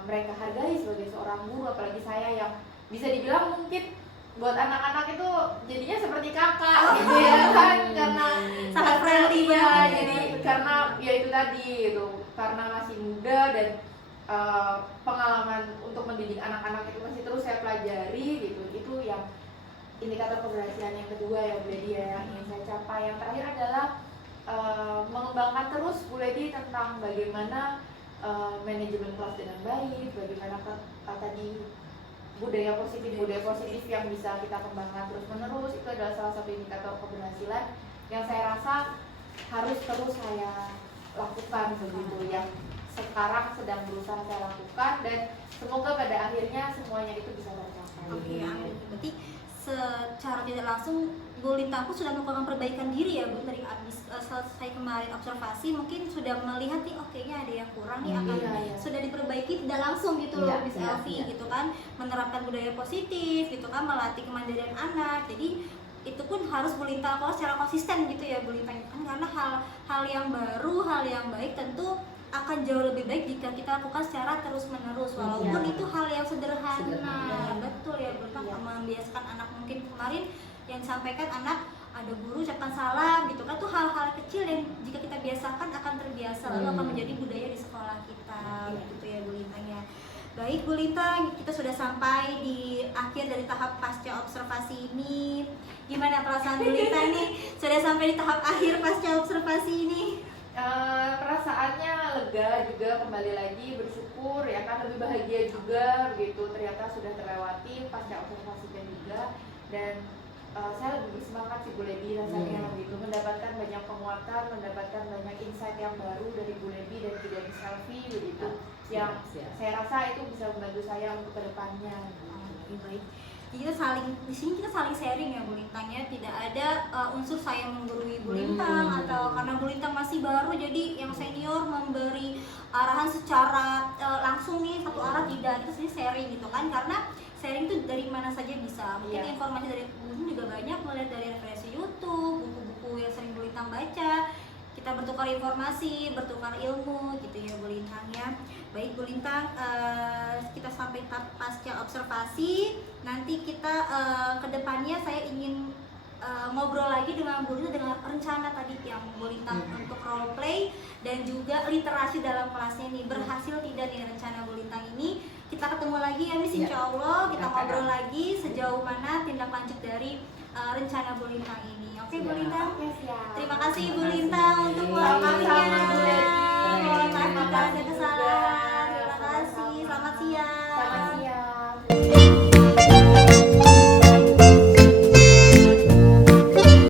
mereka hargai sebagai seorang guru. Apalagi saya yang bisa dibilang mungkin buat anak-anak itu jadinya seperti kakak gitu ya kan, karena sangat friendly ya, banget. jadi karena ya itu tadi gitu, karena masih muda dan pengalaman untuk mendidik anak-anak itu masih terus saya pelajari gitu. Itu yang indikator keberhasilan yang kedua ya Bu Lady ya, yang ingin saya capai. Yang terakhir adalah mengembangkan terus Bu Lady tentang bagaimana manajemen kelas dengan baik, bagaimana tadi budaya positif yang bisa kita kembangkan terus menerus. Itu adalah salah satu indikator keberhasilan yang saya rasa harus terus saya lakukan begitu, yang sekarang sedang berusaha saya lakukan, dan semoga pada akhirnya semuanya itu bisa tercapai. Oke, amin. Berarti secara tidak langsung Bu Lintang sudah melakukan perbaikan diri ya Bu, dari abis selesai kemarin observasi mungkin sudah melihat nih, oh kayaknya ada yang kurang nih, akan sudah diperbaiki tidak langsung gitu loh Miss Elvi gitu kan, menerapkan budaya positif gitu kan, melatih kemandirian anak. Jadi itu pun harus Bu Lintang lakukan secara konsisten gitu ya Bu Lintang kan, karena hal yang baru, hal yang baik tentu akan jauh lebih baik jika kita lakukan secara terus menerus, walaupun itu hal yang sederhana. Betul ya Bu Lintang, membiasakan anak. Mungkin kemarin yang disampaikan anak ada guru ucapkan salam gitu kan, tuh hal-hal kecil yang jika kita biasakan akan terbiasa, lalu akan menjadi budaya di sekolah kita gitu ya Bu Lintang ya. Baik Bu Lintang, kita sudah sampai di akhir dari tahap pasca observasi ini. Gimana perasaan Bu Lintang nih sudah sampai di tahap akhir pasca observasi ini? Perasaannya lega juga, kembali lagi bersyukur ya kan, lebih bahagia juga begitu, ternyata sudah terlewati pasca observasinya juga. Dan saya lebih bersemangat sih Bu Lady rasanya gitu, mendapatkan banyak penguatan, mendapatkan banyak insight yang baru dari Bu Lady dan juga Miss Elvi begitu, yang saya rasa itu bisa membantu saya untuk kedepannya. Oke, baik. Jadi kita di sini kita saling sharing ya Bu Lintang ya, tidak ada unsur saya menggurui Bu Lintang atau karena Bu Lintang masih baru jadi yang senior memberi arahan secara langsung nih satu arah, tidak. Kita sini sharing gitu kan, karena sharing itu dari mana saja bisa. Mungkin informasi dari Bu Lintang juga banyak, melihat dari referensi YouTube, buku-buku yang sering Bu Lintang baca. Kita bertukar informasi, bertukar ilmu gitu ya Bu Lintang ya. Baik Bu Lintang, kita sampai pasca observasi. Nanti kita ke depannya saya ingin ngobrol lagi dengan Bu Lintang dengan rencana tadi yang Bu Lintang untuk role play dan juga literasi dalam kelasnya ini. Berhasil tidak nih rencana Bu Lintang ini? Kita ketemu lagi ya Miss, insya Allah kita ngobrol lagi sejauh mana tindak lanjut dari rencana Bu Lintang ini. Oke Bu Lintang, terima kasih Bu Lintang untuk waktunya. Mohon maaf jika ada kesalahan. Terima kasih, selamat siang.